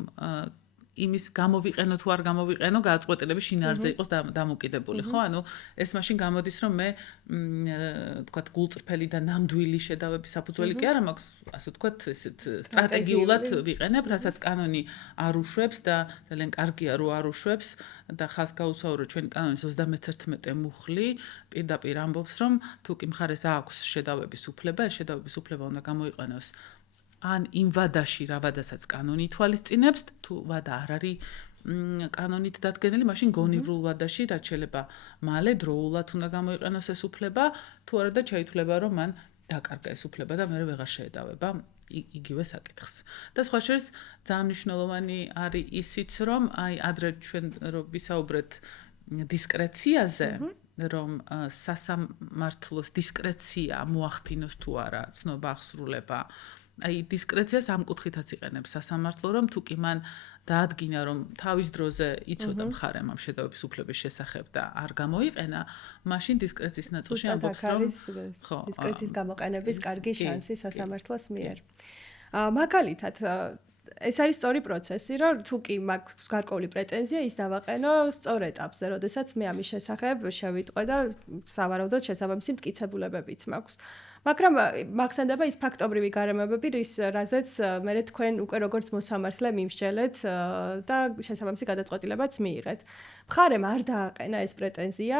იმის გამოვიყენო თუ არ გამოვიყენო გადაწყვეტილების შინაარსზე იყოს დამოკიდებული, ხო? ანუ ეს მაშინ გამოდის, რომ მე თქვათ გულწრფელი და ნამდვილი შედავების საფუძველი კი არა მაქვს, ასე ვთქვათ, ესეთ სტრატეგიულად ვიყენებ, რასაც კანონი არ უშვებს და ძალიან კარგია რომ არ უშვებს და ხას გაუსაურო ჩვენი კანონის 31 მუხლი პირდაპირ ამბობს, რომ თუ კი მხარეს აქვს შედავების უფლება, ეს შედავების უფლება უნდა გამოიყენოს ან იმ ვადაში, რა ვადასაც კანონი ითვალისწინებს, თუ ვადა არ არის კანონით დადგენილი, მაშინ გონივრულ ვადაში რაც შეიძლება მალე დროულად უნდა გამოიყენოს ეს უფლება, თუ არა და შეითვლება, რომ მან დაკარგა ეს უფლება და მე ვეღარ შეედავება იგივე საკითხს. და სხვა შორის ძალიან მნიშვნელოვანი არის ისიც, რომ აი ადრე ჩვენ რომ ვისაუბრეთ დისკრეციაზე, რომ სასამართლოს დისკრეცია მოახდინოს თუ არა ცნობა აღსრულება. აი დისკრეციას ამ კუთხითაც იყენებს სასამართლო, რომ თუ კი მან დაადგინა, რომ თავის დროზე იცოდა მხარემ ამ შედავების უფლების შესახებ და არ გამოიყენა, მაშინ დისკრეციის ნაწილში ამბობს, რომ დისკრეციის გამოყენების კარგი შანსი სასამართლოს მიერ. მაგალითად, ეს არის სწორი პროცესი, რომ თუ კი მაქვს გარკვეული პრეტენზია, ის დავაყენო სწორ ეტაპზე, როდესაც მე ამის შესახებ შევიტყვე და სავარაუდოდ შესაბამისი მტკიცებულებებიც მაქვს. მაგრამ მახსენდება ის ფაქტობრივი გარემოებები, რაზეც მე თქვენ უკვე როგორც მოსამართლე მიმსჯელეთ და შესაბამისი გადაწყვეტილებაც მიიღეთ. მხარემ არ დააყენა ეს პრეტენზია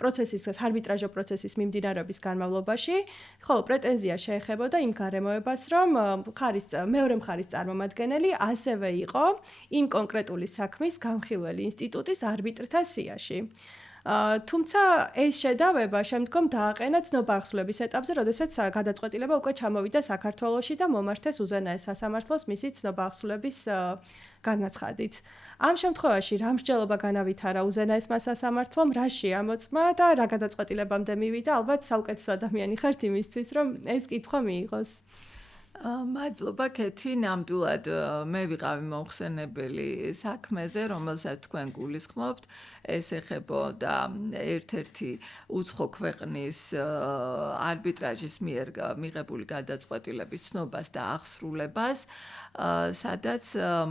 პროცესის არბიტრაჟო პროცესის მიმდინარეობის განმავლობაში, ხოლო პრეტენზია შეეხებოდა იმ გარემოებას, რომ მეორე მხარის წარმომადგენელი ასევე იყო იმ კონკრეტული საქმის განხილველი ინსტიტუტის არბიტრთა სიაში. თუმცა ეს შედავება შემდგომ დააყენა ცნობა აღსრულების ეტაპზე, როდესაც გადაწყვეტილება უკვე ჩამოვიდა საქართველოში და მომართეს უზენაეს სასამართლოს მისი ცნობა აღსრულების განაცხადით. ამ შემთხვევაში რა მსჯელობა განავითარა უზენაესმა სასამართლომ, რა შეამოწმა და რა გადაწყვეტილებამდე მივიდა, ალბათ საუკეთესო ადამიანი ხართ იმისთვის, რომ ეს კითხვა მიიღოს. მადლობა კეთი, ნამდვილად მე ვიყავი მომხსენებელი საქმეზე, რომელსაც თქვენ გულისხმობთ. ეს ეხებოდა ერთ-ერთი უცხო ქვეყნის არბიტრაჟის მიერ მიღებული გადაწყვეტილების ცნობას და აღსრულებას, სადაც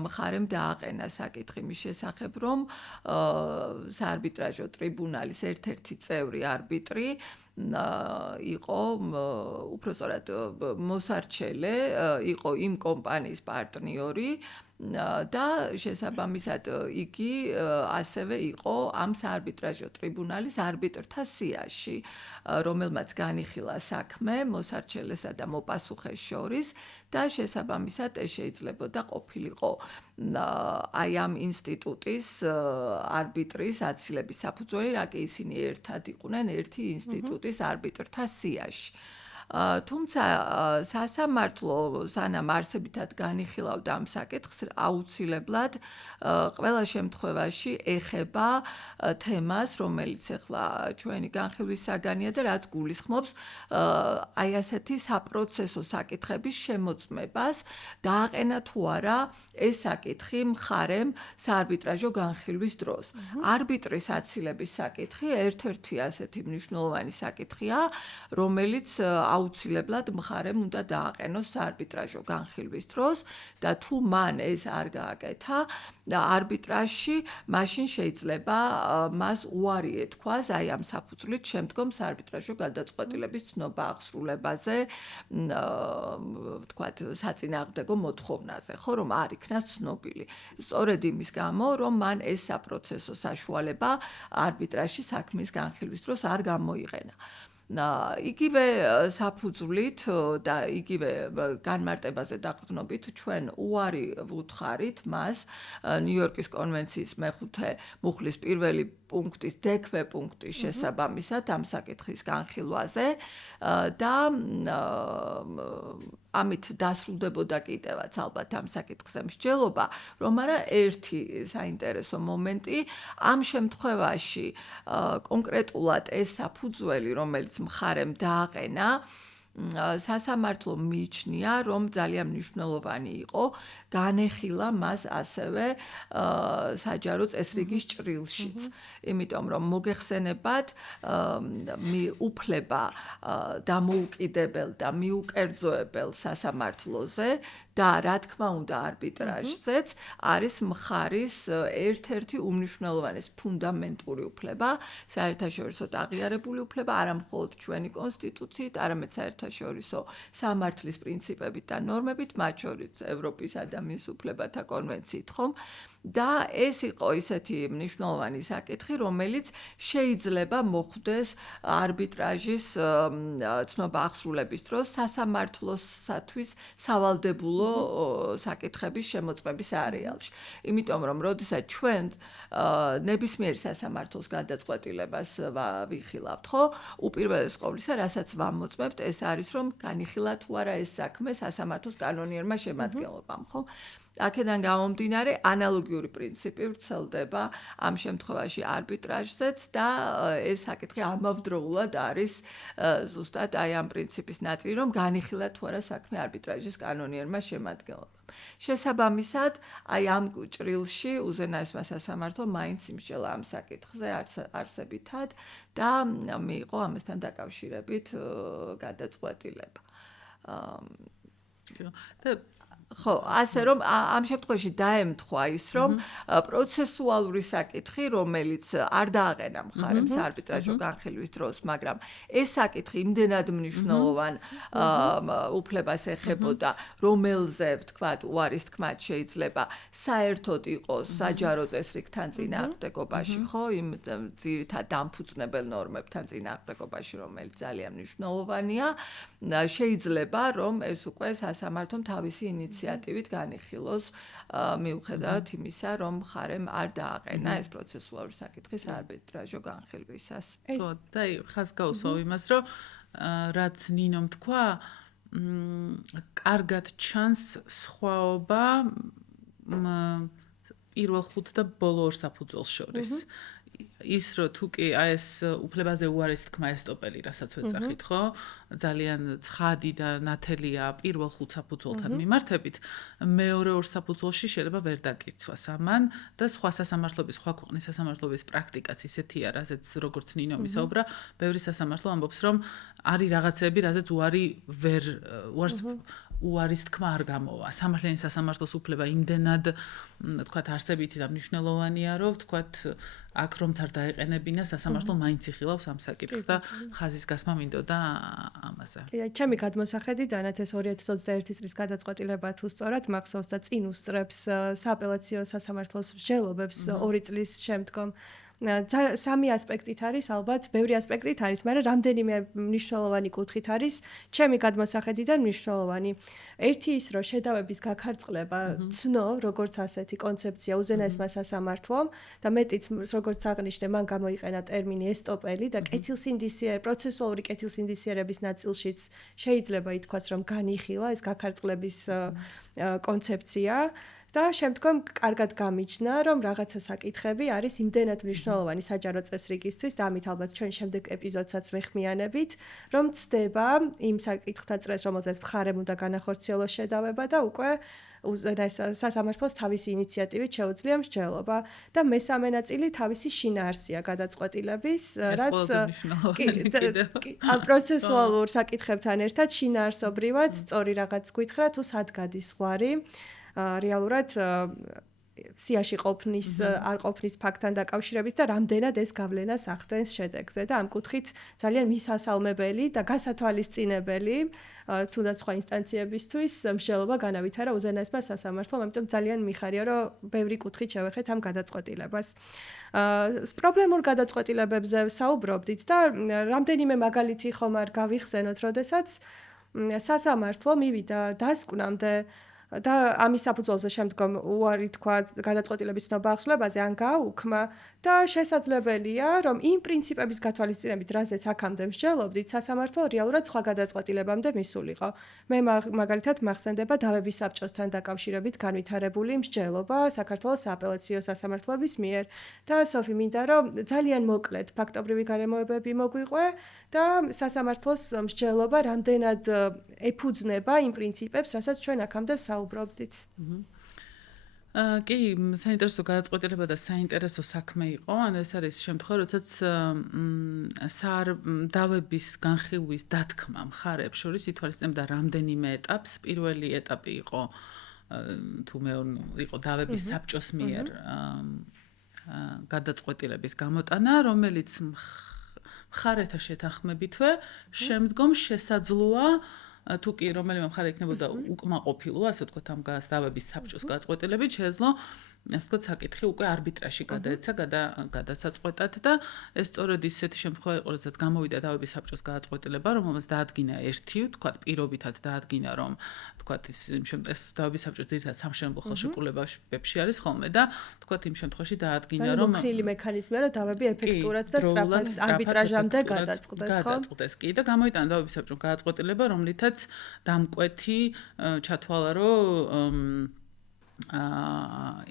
მხარემ დააყენა საკითხი მის შესახებ, რომ საარბიტრაჟო ტრიბუნალის ერთ-ერთი წევრი არბიტრი იყო უпростоრად მოსარჩელე, იყო იმ კომპანიის პარტნიორი და შესაბამისად იგი ასევე იყო ამ საარბიტრაჟო ტრიბუნალის არბიტრთა სიაში, რომელმაც განიხილა საქმე მოსარჩელესა და მოპასუხეს შორის და შესაბამისად შეიძლებოდა ყოფილიყო აი ამ ინსტიტუტის არბიტრის აცილების საფუძველი, რა კი ისინი ერთად იყვნენ ერთი ინსტიტუტის არბიტრთა სიაში. თუმცა სასამართლო სანამ არსებითად განიხილავდა ამ საკითხს, აუცილებლად ყველა შემთხვევაში ეხება თემას, რომელიც ახლა ჩვენი განხილვის საგანია და რაც გულისხმობს აი ასეთი საპროცესო საკითხების შემოწმებას, დააყენა თუ არა ეს საკითხი მხარემ საარბიტრაჟო განხილვის დროს. არბიტრის აცილების საკითხი ერთ-ერთი ასეთი მნიშვნელოვანი საკითხია, რომელიც აუცილებლად მხარემ უნდა დააყენოს საარბიტრაჟო განხილვის დროს და თუ მან ეს არ გააკეთა და არბიტრაჟში მაშინ შეიძლება მას უარი ეთქვას აი ამ საფუძვლით შემდგომ საარბიტრაჟო გადაწყვეტილების ცნობა აღსრულებაზე, ვთქვათ, საწინააღმდეგო მოთხოვნაზე, ხო, რომ არ იქნას ცნობილი. სწორედ იმის გამო, რომ მან ეს საპროცესო საშუალება არბიტრაჟში საქმის განხილვის დროს არ გამოიყენა. იგივე საფუძვლით და იგივე განმარტებაზე დაყრდნობით ჩვენ უარი ვუთხარით მას ნიუ-იორკის კონვენციის მეხუთე მუხლის პირველი პუნქტის დექვე პუნქტის შესაბამისად ამ საკითხის განხილვაზე და ამით დასრულდებოდა კიდევაც ალბათ ამ საკითხზე მსჯელობა, რომ არა ერთი საინტერესო მომენტი ამ შემთხვევაში კონკრეტულად ეს საფუძველი, რომელიც მხარემ დააყენა, სასამართლომ მიიჩნია, რომ ძალიან მნიშვნელოვანი იყო განეხილა მას ასევე საჯარო წესრიგის ჭრილშიც. იმიტომ რომ მოგეხსენებათ, უფლება დამოუკიდებელ და მიუკერძოებელ სასამართლოზე და რა თქმა უნდა არბიტრაჟზეც არის მხარის ერთ-ერთი უმნიშვნელოვანესი ფუნდამენტური უფლება, საერთაშორისო აღიარებული უფლება, არა მხოლოდ ჩვენი კონსტიტუციით, არამედ საერთაშორისო სამართლის პრინციპებით და ნორმებით, მათ შორის ევროპის ადამიანის უფლებათა კონვენციით, ხომ? და ეს იყო ისეთი მნიშვნელოვანი საკითხი, რომელიც შეიძლება მოხვდეს არბიტრაჟის ცნობა აღსრულების დროს სასამართლოსათვის სავალდებულო საკითხების შემოწმების არეალში. იმიტომ რომ როდესაც ჩვენ ნებისმიერ სასამართლოს გადაწყვეტილებას ვიხილავთ, ხო? უპირველეს ყოვლისა, რასაც ვამოწმებთ, ეს არის რომ განიხილა თუ არა ეს საქმე სასამართლოს კანონიერმა შემადგენლობამ, ხო? აქედან გამომდინარე, ანალოგიური პრინციპი ვრცელდება ამ შემთხვევაში არბიტრაჟზეც და ეს საკითხი ამავდროულად არის ზუსტად აი ამ პრინციპის ნაწილი, რომ განიხილა თუ არა საქმე არბიტრაჟის კანონიერმა შემადგენლობამ. შესაბამისად, აი ამ ჭრილში უზენაესმა სასამართლომ მაინც იმსჯელა ამ საკითხზე არსებითად და მიიღო ამასთან დაკავშირებით გადაწყვეტილება. ხო, ასე რომ ამ შემთხვევაში დაემთხვა ის, რომ პროცესუალური საკითხი, რომელიც არ დააყენა მხარემ საარბიტრაჟო განხილვის დროს, მაგრამ ეს საკითხი იმდენად მნიშვნელოვან უფლებას ეხებოდა, რომელზე, ვთქვათ, უარის თქმაც შეიძლება საერთოდ იყოს საჯარო წესრიგთან წინააღმდეგობაში, ხო, იმ ძირითად დამფუძნებელ ნორმებთან წინააღმდეგობაში, რომელიც ძალიან მნიშვნელოვანია, შეიძლება რომ ეს უკვე სასამართლომ თავისი ინიციატივით განიხილოს მიუხედავად იმისა, რომ მხარემ არ დააყენა ეს პროცესუალური საკითხის არბიტრაჟო განხილვისას. ხო, და ხას გაუსვავ იმას, რომ რაც ნინომ თქვა, კარგად ჩანს სხვაობა პირველ ხუთ და ბოლო ორ საფუძველს შორის. ის რომ თუ კი ეს უფლებაზე უარის თქმა ესტოპელი, რასაც ვეძახით, ხო? ძალიან ცხადი და ნათელია პირველ ხუთ საფუძველთან მიმართებით, მეორე ორ საფუძველში შეიძლება ვერ დაკიცვას ამან და სხვა სასამართლოების, სხვა ქვეყნის სასამართლოების პრაქტიკაც ისეთია, რაზეც როგორც ნინომ ისაუბრა, ბევრი სასამართლო ამბობს, რომ არის რაღაცები, რაზეც უარის თქმა არ გამოვა. სამართლიანი სასამართლოს უფლება იმდენად, თქვათ, არსებითი და მნიშვნელოვანია, რომ თქვათ, აქ რომც არ დაეყენებინა, სასამართლო მაინც იხილავს ამ საკითხს და ხაზის გასმა მინდოდა ამაზე. კი, ჩემი გადმოსახედიდანაც ეს 2021 წლის გადაწყვეტილება თუ სწორად მახსოვს და წინ უსწრებს სააპელაციო სასამართლოს მსჯელობებს 2 წლის შემდგომ. სამი ასპექტით არის, ალბათ, ბევრი ასპექტით არის, მაგრამ რამდენიმე მნიშვნელოვანი კუთხით არის ჩემი გადმოსახედიდან მნიშვნელოვანი. ერთი ის, რომ შედავების გაქარწყლება, ცნო, როგორც ასეთი კონცეფცია უზენაესმა სასამართლომ და მეტიც, როგორც აღნიშნე, მან გამოიყენა ტერმინი ესტოპელი და პროცესუალური კეთილსინდისიერების ნაწილშიც შეიძლება ითქვას, რომ განიხილა ეს გაქარწყლების კონცეფცია. და შემდგომ კარგად გამიჩნდა, რომ რაღაცა საკითხები არის იმდენად მნიშვნელოვანი საჯარო წესრიგისთვის და ამით ალბათ ჩვენ შემდეგ ეპიზოდსაც ვეხმიანებით, რომ ცდება იმ საკითხთა წრეს, რომელზეც მხარემ უნდა განახორციელოს შედავება და უკვე სასამართლოს თავისი ინიციატივით შეუძლია მსჯელობა და მესამე ნაწილი თავისი შინაარსია გადაწყვეტილების, რაც პროცესუალურ საკითხებთან ერთად შინაარსობრივად სწორი რაღაც გითხრა თუ სად გადის ზღვარი. რეალურად სიაში ყოფნის არ ყოფნის ფაქტთან დაკავშირებით და რამდენად ეს გავლენას ახდენს შედეგზე და ამ კუთხით ძალიან მისასალმებელი და გასათვალისწინებელი თუნდაც სხვა ინსტანციებისთვის მსჯელობა განავითარა უზენაესმა სასამართლომ, ამიტომ ძალიან მიხარია, რომ ბევრი კუთხით შევეხეთ ამ გადაწყვეტილებას. პრობლემურ გადაწყვეტილებებზე საუბრობდით და რამდენიმე მაგალითი ხომ არ გავიხსენოთ, როდესაც სასამართლო მივიდა დასკვნამდე და ამის საფუძველზე შემდგომ უარი თქვა გადაწყვეტილების ცნობა ახსნებაზე ან გააუქმა და შესაძლებელია, რომ იმ პრინციპების გათვალისწინებით, რაზეც აქამდე მსჯელობდით, სასამართლო რეალურად სხვა გადაწყვეტილებამდე მისულიყო. მე მაგალითად მახსენდება დავების საბჭოსთან დაკავშირებით განვითარებული მსჯელობა საქართველოს სააპელაციო სასამართლოების მიერ და სოფი მინდა რომ ძალიან მოკლედ ფაქტობრივი გარემოებები მოგვიყვე და სასამართლოს მსჯელობა რამდენად ეფუძნება იმ პრინციპებს, რასაც ჩვენ აქამდე ვსაუბრობდით. კი, საინტერესო გადაწყვეტილება და საინტერესო საქმე იყო. ანუ ეს არის შემთხვევა, როდესაც დავების განხილვის დათქმა მხარეებს შორის ითვალისწინებდა რამდენიმე ეტაპს. პირველი ეტაპი იყო თუ იყო დავების საბჭოს მიერ გადაწყვეტილების გამოტანა, რომელიც მხარეთა შეთანხმებითვე შემდგომ შესაძლოა თუ კი რომელიმე მხარე იქნებოდა უკმაყოფილო, ასე ვთქვათ, ამ დავების საბჭოს გადაწყვეტილებით, შეეძლო ასე ვთქვათ, საკითხი უკვე არბიტრაჟში გადაეცა გადასაწყვეტად და ეს სწორედ ისეთი შემთხვევა იყო, როდესაც გამოვიდა დავების საბჭოს გადაწყვეტილება, რომელმაც დაადგინა ერთი, ვთქვათ, პირობითად დაადგინა, რომ ვთქვათ, ეს დავების საბჭოს ძირითადად სამშენებლო ხელშეკრულებებში არის ხოლმე და ვთქვათ, იმ შემთხვევაში დაადგინა, რომ მოქნილი მექანიზმია, რომ დავები ეფექტურად და სწრაფად არბიტრაჟამდე გადაწყდეს, ხო? გადაწყდეს კი და გამოიტანა დავების საბჭოს გადაწყვეტილება, რომლითაც დამკვეთი ჩათვალა, რომ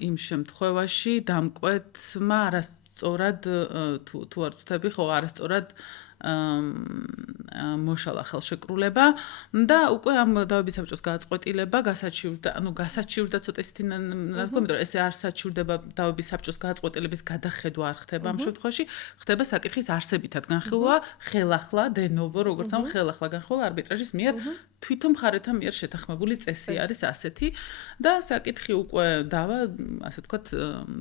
იმ შემთხვევაში დამკვეთმა არასწორად თუ არ ვწდები, ხო, არასწორად მოშალა ხელშეკრულება და უკვე ამ დავების საბჭოს გადაწყვეტილება გასაჩივრდა, გასაჩივრდა ცოტა ისეთი ნათქვამი, იმიტომ რომ ესე არ საჩივრდება დავების საბჭოს გადაწყვეტილების გადახედვა არ ხდება ამ შემთხვევაში, ხდება საკითხის არსებითად განხილვა, ხელახლა დენოვო, როგორც ამ ხელახლა განხილვა არბიტრაჟის მიერ თვითონ მხარეთა მიერ შეთანხმებული წესი არის ასეთი და საკითხი უკვე დავა, ასე ვთქვათ,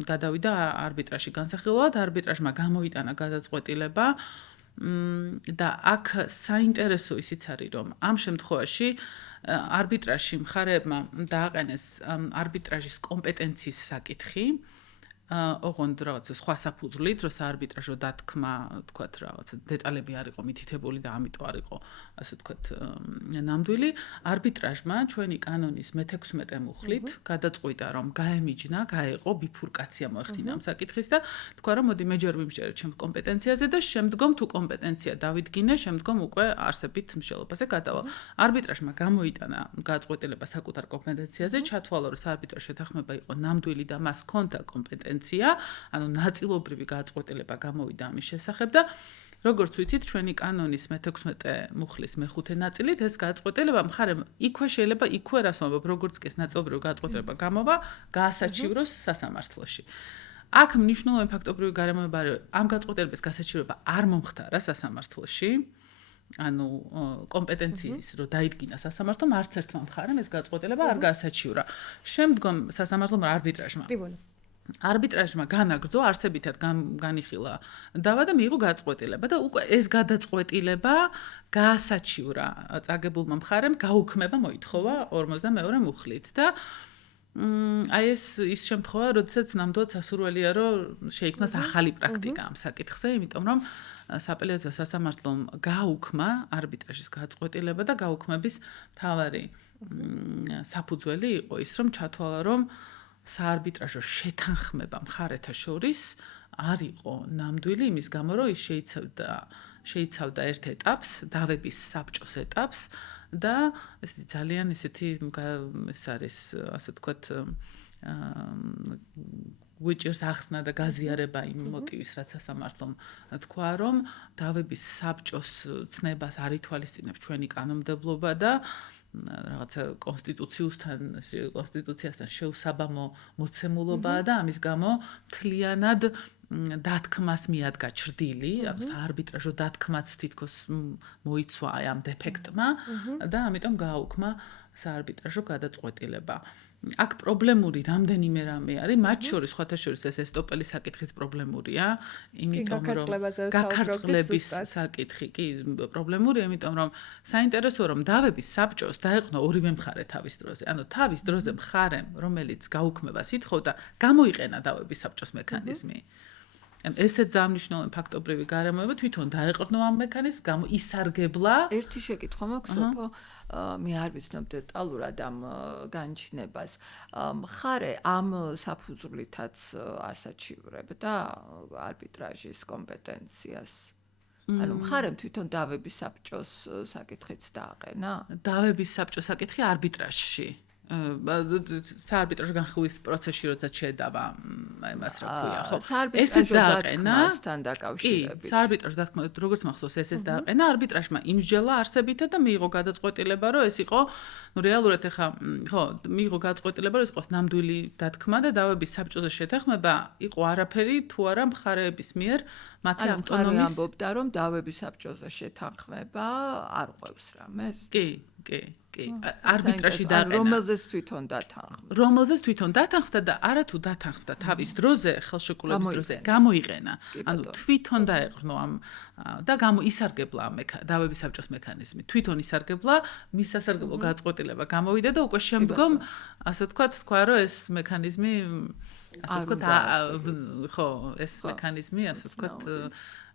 გადავიდა არბიტრაჟში განსახილვად, არბიტრაჟმა გამოიტანა გადაწყვეტილება და აქ საინტერესო ისიც არის, რომ ამ შემთხვევაში არბიტრაჟში მხარეებმა დააყენეს არბიტრაჟის კომპეტენციის საკითხი, ოღონდ რაღაცა სხვა საფუძვლით, რომ საარბიტრაჟო დათქმა, ვთქვათ, რაღაცა დეტალები არ იყო მითითებული და ამიტომ არ იყო, ასე ვთქვათ, ნამდვილი. არბიტრაჟმა ჩვენი კანონის მე-16 მუხლით გადაწყვიტა, რომ გაემიჯნა, გაეყო ბიფურკაცია მოეხდინა ამ საკითხის და თქვა, რომ მოდი მე ჯერ ვიმსჯერეთ ჩემს კომპეტენციაზე და შემდგომ თუ კომპეტენცია დავიდგინე, შემდგომ უკვე არსებით მსჯელობაზე გადავალ. არბიტრაჟმა გამოიტანა გადაწყვეტილება საკუთარ კომპეტენციაზე, ჩათვალა, რომ საარბიტრო შეთანხმება იყო ნამდვილი და მას ჰქონდა კომპეტენცია, ანუ ნაწილობრივი გადაწყვეტილება გამოვიდა ამის შესახებ და როგორც ვიცით, ჩვენი კანონის მე-16 მუხლის მე-5 ნაწილით ეს გადაწყვეტილება მხარემ იქვე შეიძლება იქვე რას ვამბობ, როგორც კი ეს ნაწილობრივი გადაწყვეტილება გამოვა, გაასაჩივროს სასამართლოში. აქ მნიშვნელოვანი ფაქტობრივი გარემოება არის, ამ გადაწყვეტილების გასაჩივრება არ მომხდარა სასამართლოში. ანუ კომპეტენციის რო დაიდგინა სასამართლომ, არც ერთმა მხარემ ეს გადაწყვეტილება არ გაასაჩივრა. შემდგომ სასამართლომ არბიტრაჟმა განაგრძო, არსებითად განიხილა დავა და მიიღო გადაწყვეტილება და უკვე ეს გადაწყვეტილება გაასაჩივრა წაგებულმა მხარემ, გაუქმება მოითხოვა 42 მუხლით და აი ეს ის შემთხვევა, როდესაც ნამდვილად სასურველია, რომ შეიქმნას ახალი პრაქტიკა ამ საკითხზე, იმიტომ რომ სააპელაციო სასამართლომ გაუქმა არბიტრაჟის გაწყვეტილება და გაუქმების მთავარი საფუძველი იყო ის, რომ ჩათვალა, რომ საარბიტრაჟო შეთანხმება მხარეთა შორის არ იყო ნამდვილი იმის გამო, რომ ის შეიცავდა ერთ ეტაპს, დავების საბჭოს ეტაპს და ძალიან ესეთი ეს არის, ასე ვთქვათ, ვიჭერს ახსნა და გაზიარება იმ მოტივის, რაც სასამართლომ თქვა, რომ დავების საბჭოს ცნებას არ ითვალისწინებს ჩვენი კანონმდებლობა და რაღაცა კონსტიტუციასთან შეუსაბამო მოცემულობაა და ამის გამო მთლიანად დათქმას მიადგა ჩრდილი, ანუ საარბიტრაჟო დათქმაც თითქოს მოიცვა ამ დეფექტმა და ამიტომ გააუქმა საარბიტრაჟო გადაწყვეტილება. აქ პრობლემური რამდენიმე რამე არის, მათ შორის სხვათა შორის ეს ესტოპელის საკითხიც პრობლემურია, იმიტომ რომ გაქარწყლების საკითხი კი პრობლემურია, იმიტომ რომ საინტერესოა რომ დავების საბჭოს დაეყრდნო ორივე მხარე თავის დროზე. ანუ თავის დროზე მხარემ, რომელიც გაუქმებას ითხოვდა, გამოიყენა დავების საბჭოს მექანიზმი. ესეც ზამნიშნულოვანი ფაქტობრივი გარემოება თვითონ დაეყრდნო ამ მექანიზმს, ისარგებლა. ერთი შეკითხვა მაქვს, ოფო, მე არ ვიცნობ დეტალურად ამ განჩინებას. მხარე ამ საფუძვლითაც ასაჩივრებდა არბიტრაჟის კომპეტენციას. ანუ მხარემ თვითონ დავების საბჭოს საკითხიც დააყენა? დავების საბჭოს საკითხი არბიტრაჟში. საარბიტრაჟო განხილვის პროცესში როდესაც შედავა იმას რა ქვია, ხო? ესეც დააყენასთან დაკავშირებით. კი, საარბიტრაჟო დათქმა, როგორც მახსოვს, ესეც დააყენა არბიტრაჟმა იმსჯელა არსებითა და მიიღო გადაწყვეტილება, რომ ეს იყო, რეალურად ეხა, ხო, მიიღო გადაწყვეტილება, რომ ეს იყო ნამდვილი დათქმა და დავების საბჭოზე შეთანხმება იყო არაფერი თუ არა მხარეების მიერ მათი ავტონომიის. ამბობდა, რომ დავების საბჭოზე შეთანხმება არ ყვევს რამეს? კი. არბიტრაჟი დააყენა. რომელზეც თვითონ დათანხმდა. რომელზეც თვითონ დათანხმდა და არათუ დათანხმდა თავის დროზე, ხელშეკრულების დროზე, გამოიყენა. ანუ თვითონ დაეყრდნო ამ და ისარგებლა ამ დავების საბჭოს მექანიზმი. თვითონ ისარგებლა, მის სასარგებლო გადაწყვეტილება გამოვიდა და უკვე შემდგომ, ასე ვთქვათ, თქვა რომ ეს მექანიზმი, ასე ვთქვათ, ხო, ეს მექანიზმი, ასე ვთქვათ,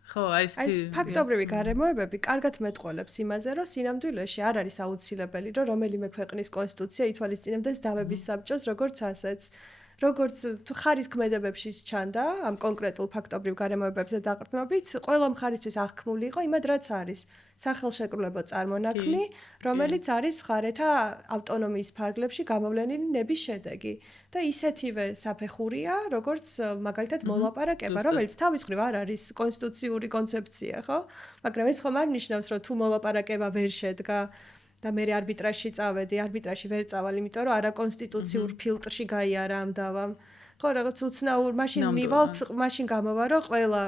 ხო, ეს ფაქტობრივი გარემოებები კარგად მეტყოლებს იმაზე, რომ სინამდვილეში არ არის აუცილებელი, რომ რომელიმე ქვეყნის კონსტიტუცია ითვალისწინებდეს დავების საბჭოს როგორც ასეც. როგორც ხარის ქმედებებში ჩანდა ამ კონკრეტულ ფაქტობრივ გარემოებებზე დაყრდნობით, ყველა მხარისთვის აღქმული იყო იმად, რაც არის სახელშეკრულებო წარმონაქმნი, რომელიც არის მხარეთა ავტონომიის ფარგლებში გამოვლენილი ნების შედეგი. და ისეთივე საფეხურია, როგორც მაგალითად მოლაპარაკება, რომელიც თავის მხრივ არ არის კონსტიტუციური კონცეფცია, ხო? მაგრამ ეს ხომ არ ნიშნავს, რომ თუ მოლაპარაკება ვერ შედგა და მე არბიტრაჟში წავედი, არბიტრაჟში ვერ წავალ, იმიტომ რომ არაკონსტიტუციურ ფილტრში გაიარა ამ დავამ. ხო, რაღაც უცნაურ, მაშინ მივალ, მაშინ გამოვა, რომ ყველა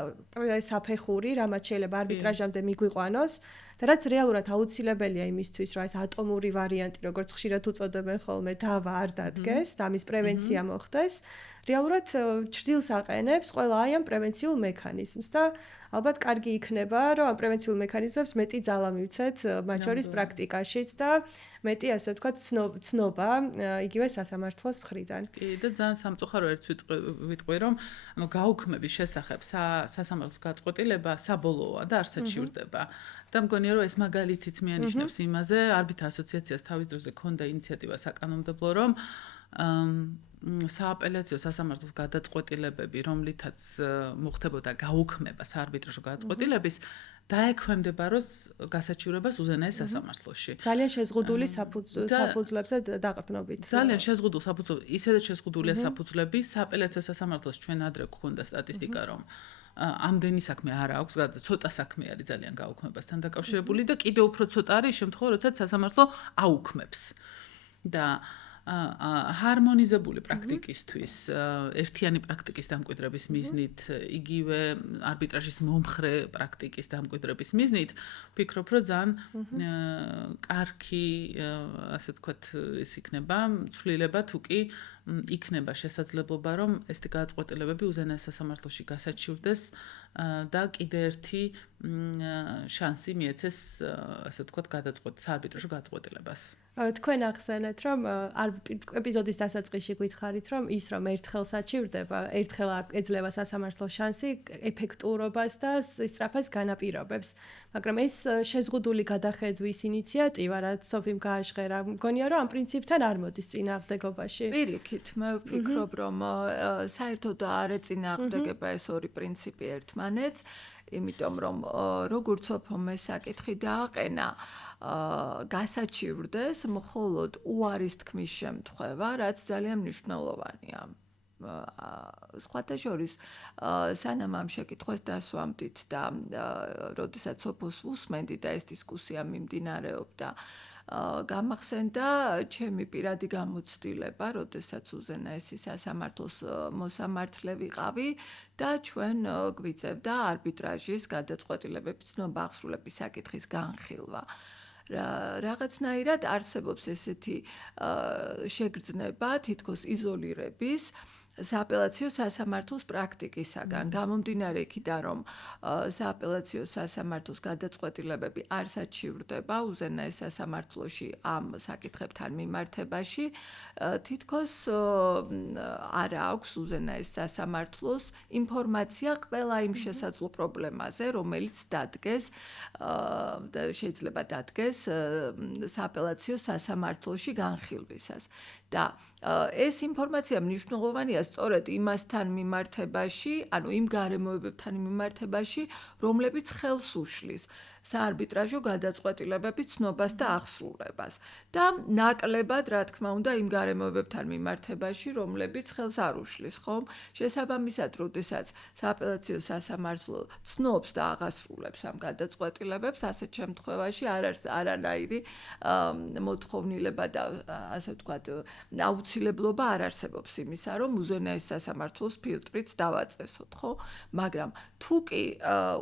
საფეხური, რამაც შეიძლება არბიტრაჟამდე მიგვიყვანოს და რაც რეალურად აუცილებელია იმისთვის, რომ ეს ატომური ვარიანტი, როგორც ხშირად უწოდებენ ხოლმე, დავა არ დადგეს და ამის პრევენცია მოხდეს. რეალურად ჭრდილს აყენებს ყველა აი ამ პრევენციულ მექანიზმს და ალბათ კარგი იქნება, რომ ამ პრევენციულ მექანიზმებს მეტი ძალა მივცეთ, მათ შორის პრაქტიკაშიც და მეტი, ასე ვთქვათ, ცნობა იგივე სასამართლოს მხრიდან. კი, და ძალიან სამწუხარო ერთ ვიტყვი, რომ ანუ გაუქმების შესახებ სასამართლოს გადაწყვეტილება საბოლოოა და არ საჩივრდება. და მგონია, რომ ეს მაგალითიც მიანიშნებს იმაზე, არბიტრაჟ ასოციაციას თავის დროზე ქონდა ინიციატივა საკანონმდებლო, რომ სააპელაციო სასამართლოს გადაწყვეტილებები, რომლითაც მოხდებოდა გაუქმება საარბიტრაჟო გადაწყვეტილების, დაექვემდებაროს გასაჩივრებას უზენაეს სასამართლოში. ძალიან შეზღუდული საფუძვლებზე დაყრდნობით. ძალიან შეზღუდულ საფუძვლებზე, ისედაც შეზღუდულია საფუძვლები, სააპელაციო სასამართლოს ჩვენ ადრე გვქონდა სტატისტიკა, რომ ამდენი საქმე არ აქვს, ცოტა საქმე არის ძალიან გაუქმებასთან დაკავშირებული და კიდევ უფრო ცოტა არის შემთხვევა, როდესაც სასამართლო აუქმებს. და ჰარმონიზებული პრაქტიკისთვის, ერთიანი პრაქტიკის დამკვიდრების მიზნით, იგივე არბიტრაჟის მომხრე პრაქტიკის დამკვიდრების მიზნით, ვფიქრობ, რომ ძალიან კარგი, ასე ვთქვათ, ის იქნება, ცვლილება თუ კი იქნება შესაძლებლობა, რომ ეს გადაწყვეტილებები უზენაეს სასამართლოში გასაჩივრდეს და კიდე ერთი შანსი მიეცეს, ასე ვთქვათ, საარბიტრაჟო გადაწყვეტილებას. თქვენ ახსენეთ, რომ ეპიზოდის დასაწყისში გითხარით, რომ ის რომ ერთხელ საჩივრდება, ერთხელ ეძლევა სასამართლოს შანსი ეფექტურობას და სწრაფას განაპირობებს. მაგრამ ეს შეზღუდული გადახედვის ინიციატივა, რაც სოფიმ გააჟღერა, მგონია, რომ ამ პრინციპთან არ მოდის წინააღმდეგობაში. პირიქით, მე ვფიქრობ, რომ საერთოდ არ ეწინააღმდეგება ეს ორი პრინციპი ერთმანეთს, იმიტომ რომ როგორც სოფომ ეს საკითხი დააყენა, გასაჩივრდეს მხოლოდ უარის თქმის შემთხვევა, რაც ძალიან მნიშვნელოვანია. სხვათა შორის სანამ ამ შეკითხვას დასვამდით და როდესაც სოფოს ვუსმენდი და ეს დისკუსია მიმდინარეობდა, გამახსენდა ჩემი პირადი გამოცდილება, როდესაც უზენაესი სასამართლოს მოსამართლე ვიყავი და ჩვენ გვიწევდა არბიტრაჟის გადაწყვეტილებების ცნობა აღსრულების საკითხის განხილვა. რაღაცნაირად არსებობს ესეთი შეგრძნება თითქოს იზოლირების სააპელაციო სასამართლოს პრაქტიკისაგან. გამომდინარე იქიდან, რომ სააპელაციო სასამართლოს გადაწყვეტილებები არ საჩივრდება უზენაეს სასამართლოში ამ საკითხებთან მიმართებაში, თითქოს არ აქვს უზენაეს სასამართლოს ინფორმაცია ყველა იმ შესაძლო პრობლემაზე, რომელიც დადგეს, შეიძლება დადგეს სააპელაციო სასამართლოში განხილვისას. და ეს ინფორმაცია მნიშვნელოვანია სწორედ იმასთან მიმართებაში, ანუ იმ გარემოებებთან მიმართებაში, რომლებიც ხელს უშლის საარბიტრაჟო გადაწყვეტილებების ცნობას და აღსრულებას და ნაკლებად, რა თქმა უნდა, იმ გარემოებებთან მიმართებაში, რომლებიც ხელს არ უშლის, ხომ? შესაბამისად, როდესაც სააპელაციო სასამართლო ცნობს და აღასრულებს ამ გადაწყვეტილებებს, ასეთ შემთხვევაში არ არის არანაირი მოთხოვნილება და ასე ვთქვათ, აუცილებლობა არ არსებობს იმისა, რომ უზენაეს სასამართლოს ფილტრიც დავაწესოთ, ხო? მაგრამ თუ კი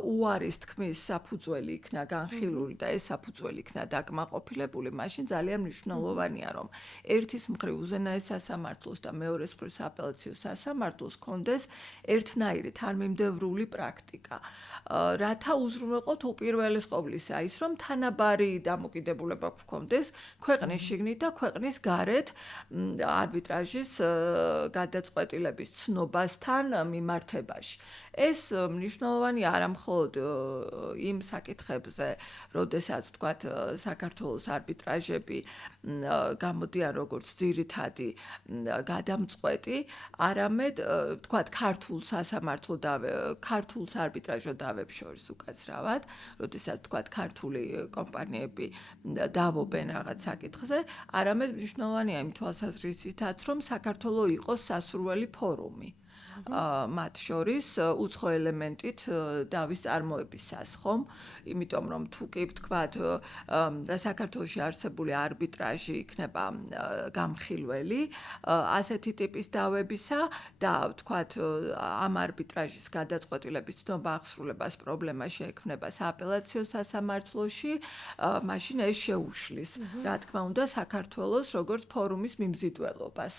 უარის თქმის საფუძველი იქნება განხილული და ეს საფუძველი იქნა დაკმაყოფილებული, მაშინ ძალიან მნიშვნელოვანია, რომ ერთის მხრივ უზენაეს სასამართლოს და მეორეს მხრივ სააპელაციო სასამართლოს კონდეს ერთნაირი თანმიმდევრული პრაქტიკა. რათა უზრუნველყოთ უპირველეს ყოვლისა ის, რომ თანაბარი დამოკიდებულება გქონდეს ქვეყნის შიგნით და ქვეყნის გარეთ არბიტრაჟის გადაწყვეტილების ცნობასთან მიმართებაში. ეს მნიშვნელოვანია არა მხოლოდ იმ საკითხებზე, როდესაც თქვათ საქართველოს არბიტრაჟები გამოდიან როგორც ძირითადი გადამწყვეტი, არამედ თქვათ ქართულს არბიტრაჟო დავებს შორის უკაცრავად, როდესაც თქვათ ქართული კომპანიები დავობენ რაღაც საკითხზე, არამედ მნიშვნელოვანია იმ თვალსაზრისითაც, რომ საქართველოს იყოს სასურველი ფორუმი. მათ შორის უცხო ელემენტით დავის წარმოებისას, ხომ? იმიტომ რომ თუ კი ვთქვათ, საქართველოში არსებული არბიტრაჟი იქნება გამხილველი, ასეთი ტიპის დავებისა და ვთქვათ, ამ არბიტრაჟის გადაწყვეტილების ცნობა აღსრულებას პრობლემა შეექმნება სააპელაციო სასამართლოში, მაშინ ეს შეუშლის, რა თქმა უნდა, საქართველოს როგორც ფორუმის მიმზიდველობას.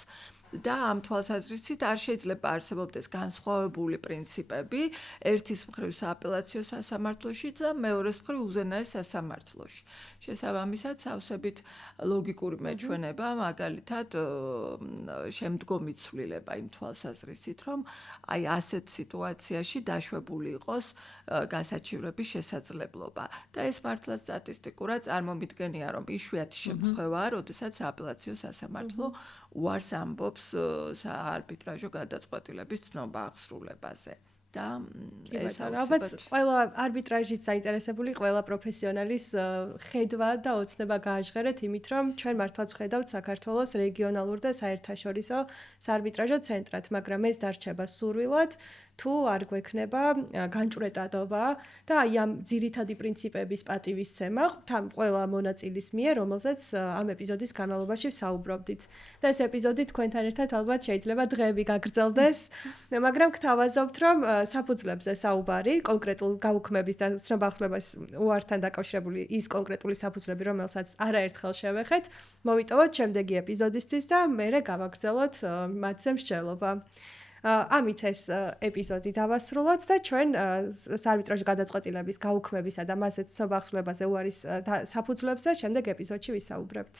და ამ თვალსაზრისით არ შეიძლება არსებობდეს განსხვავებული პრინციპები ერთის მხრივ სააპელაციო სასამართლოში და მეორეს მხრივ უზენაეს სასამართლოში. შესაბამისად, სავსებით ლოგიკური მეჩვენება, მაგალითად, შემდგომი ცვლილება იმ თვალსაზრისით, რომ აი ასეთ სიტუაციაში დაშვებული იყოს გასაჩივრების შესაძლებლობა. და ეს მართლაც სტატისტიკურად წარმომიდგენია, რომ იშვიათი შემთხვევაა, როდესაც სააპელაციო სასამართლო უარს ამბობს საარბიტრაჟო გადაწყვეტილების ცნობა აღსრულებაზე. და ეს ალბათ ყველა არბიტრაჟით საინტერესებული ყველა პროფესიონალის ხედვა და ოცნება გააჟღერეთ იმით, რომ ჩვენ მართლაც ხედავთ საქართველოს რეგიონალურ და საერთაშორისო საარბიტრაჟო ცენტრად, მაგრამ ეს დარჩება სურვილად, თუ არ გვექნება განჭვრეტადობა და აი ამ ძირითადი პრინციპების პატივისცემა თან ყველა მონაწილის მიერ, რომელზეც ამ ეპიზოდის განმავლობაში ვსაუბრობდით. და ეს ეპიზოდი თქვენთან ერთად ალბათ შეიძლება დღეები გაგრძელდეს, მაგრამ გთავაზობთ, რომ საფუძვლებზე საუბარი, კონკრეტულ გაუქმების და ცნობა აღსრულებას უართან დაკავშირებული ის კონკრეტული საფუძვლები, რომელსაც არაერთხელ შევეხეთ, მოვიტოვოთ შემდეგი ეპიზოდისთვის და მერე გავაგრძელოთ მათზე მსჯელობა. ამით ეს ეპიზოდი დავასრულოთ და ჩვენ საარბიტრაჟო გადაწყვეტილების გაუქმებისა და მასზე ცნობა ახსნებაზე უარის საფუძვლებზე შემდეგ ეპიზოდში ვისაუბრებთ.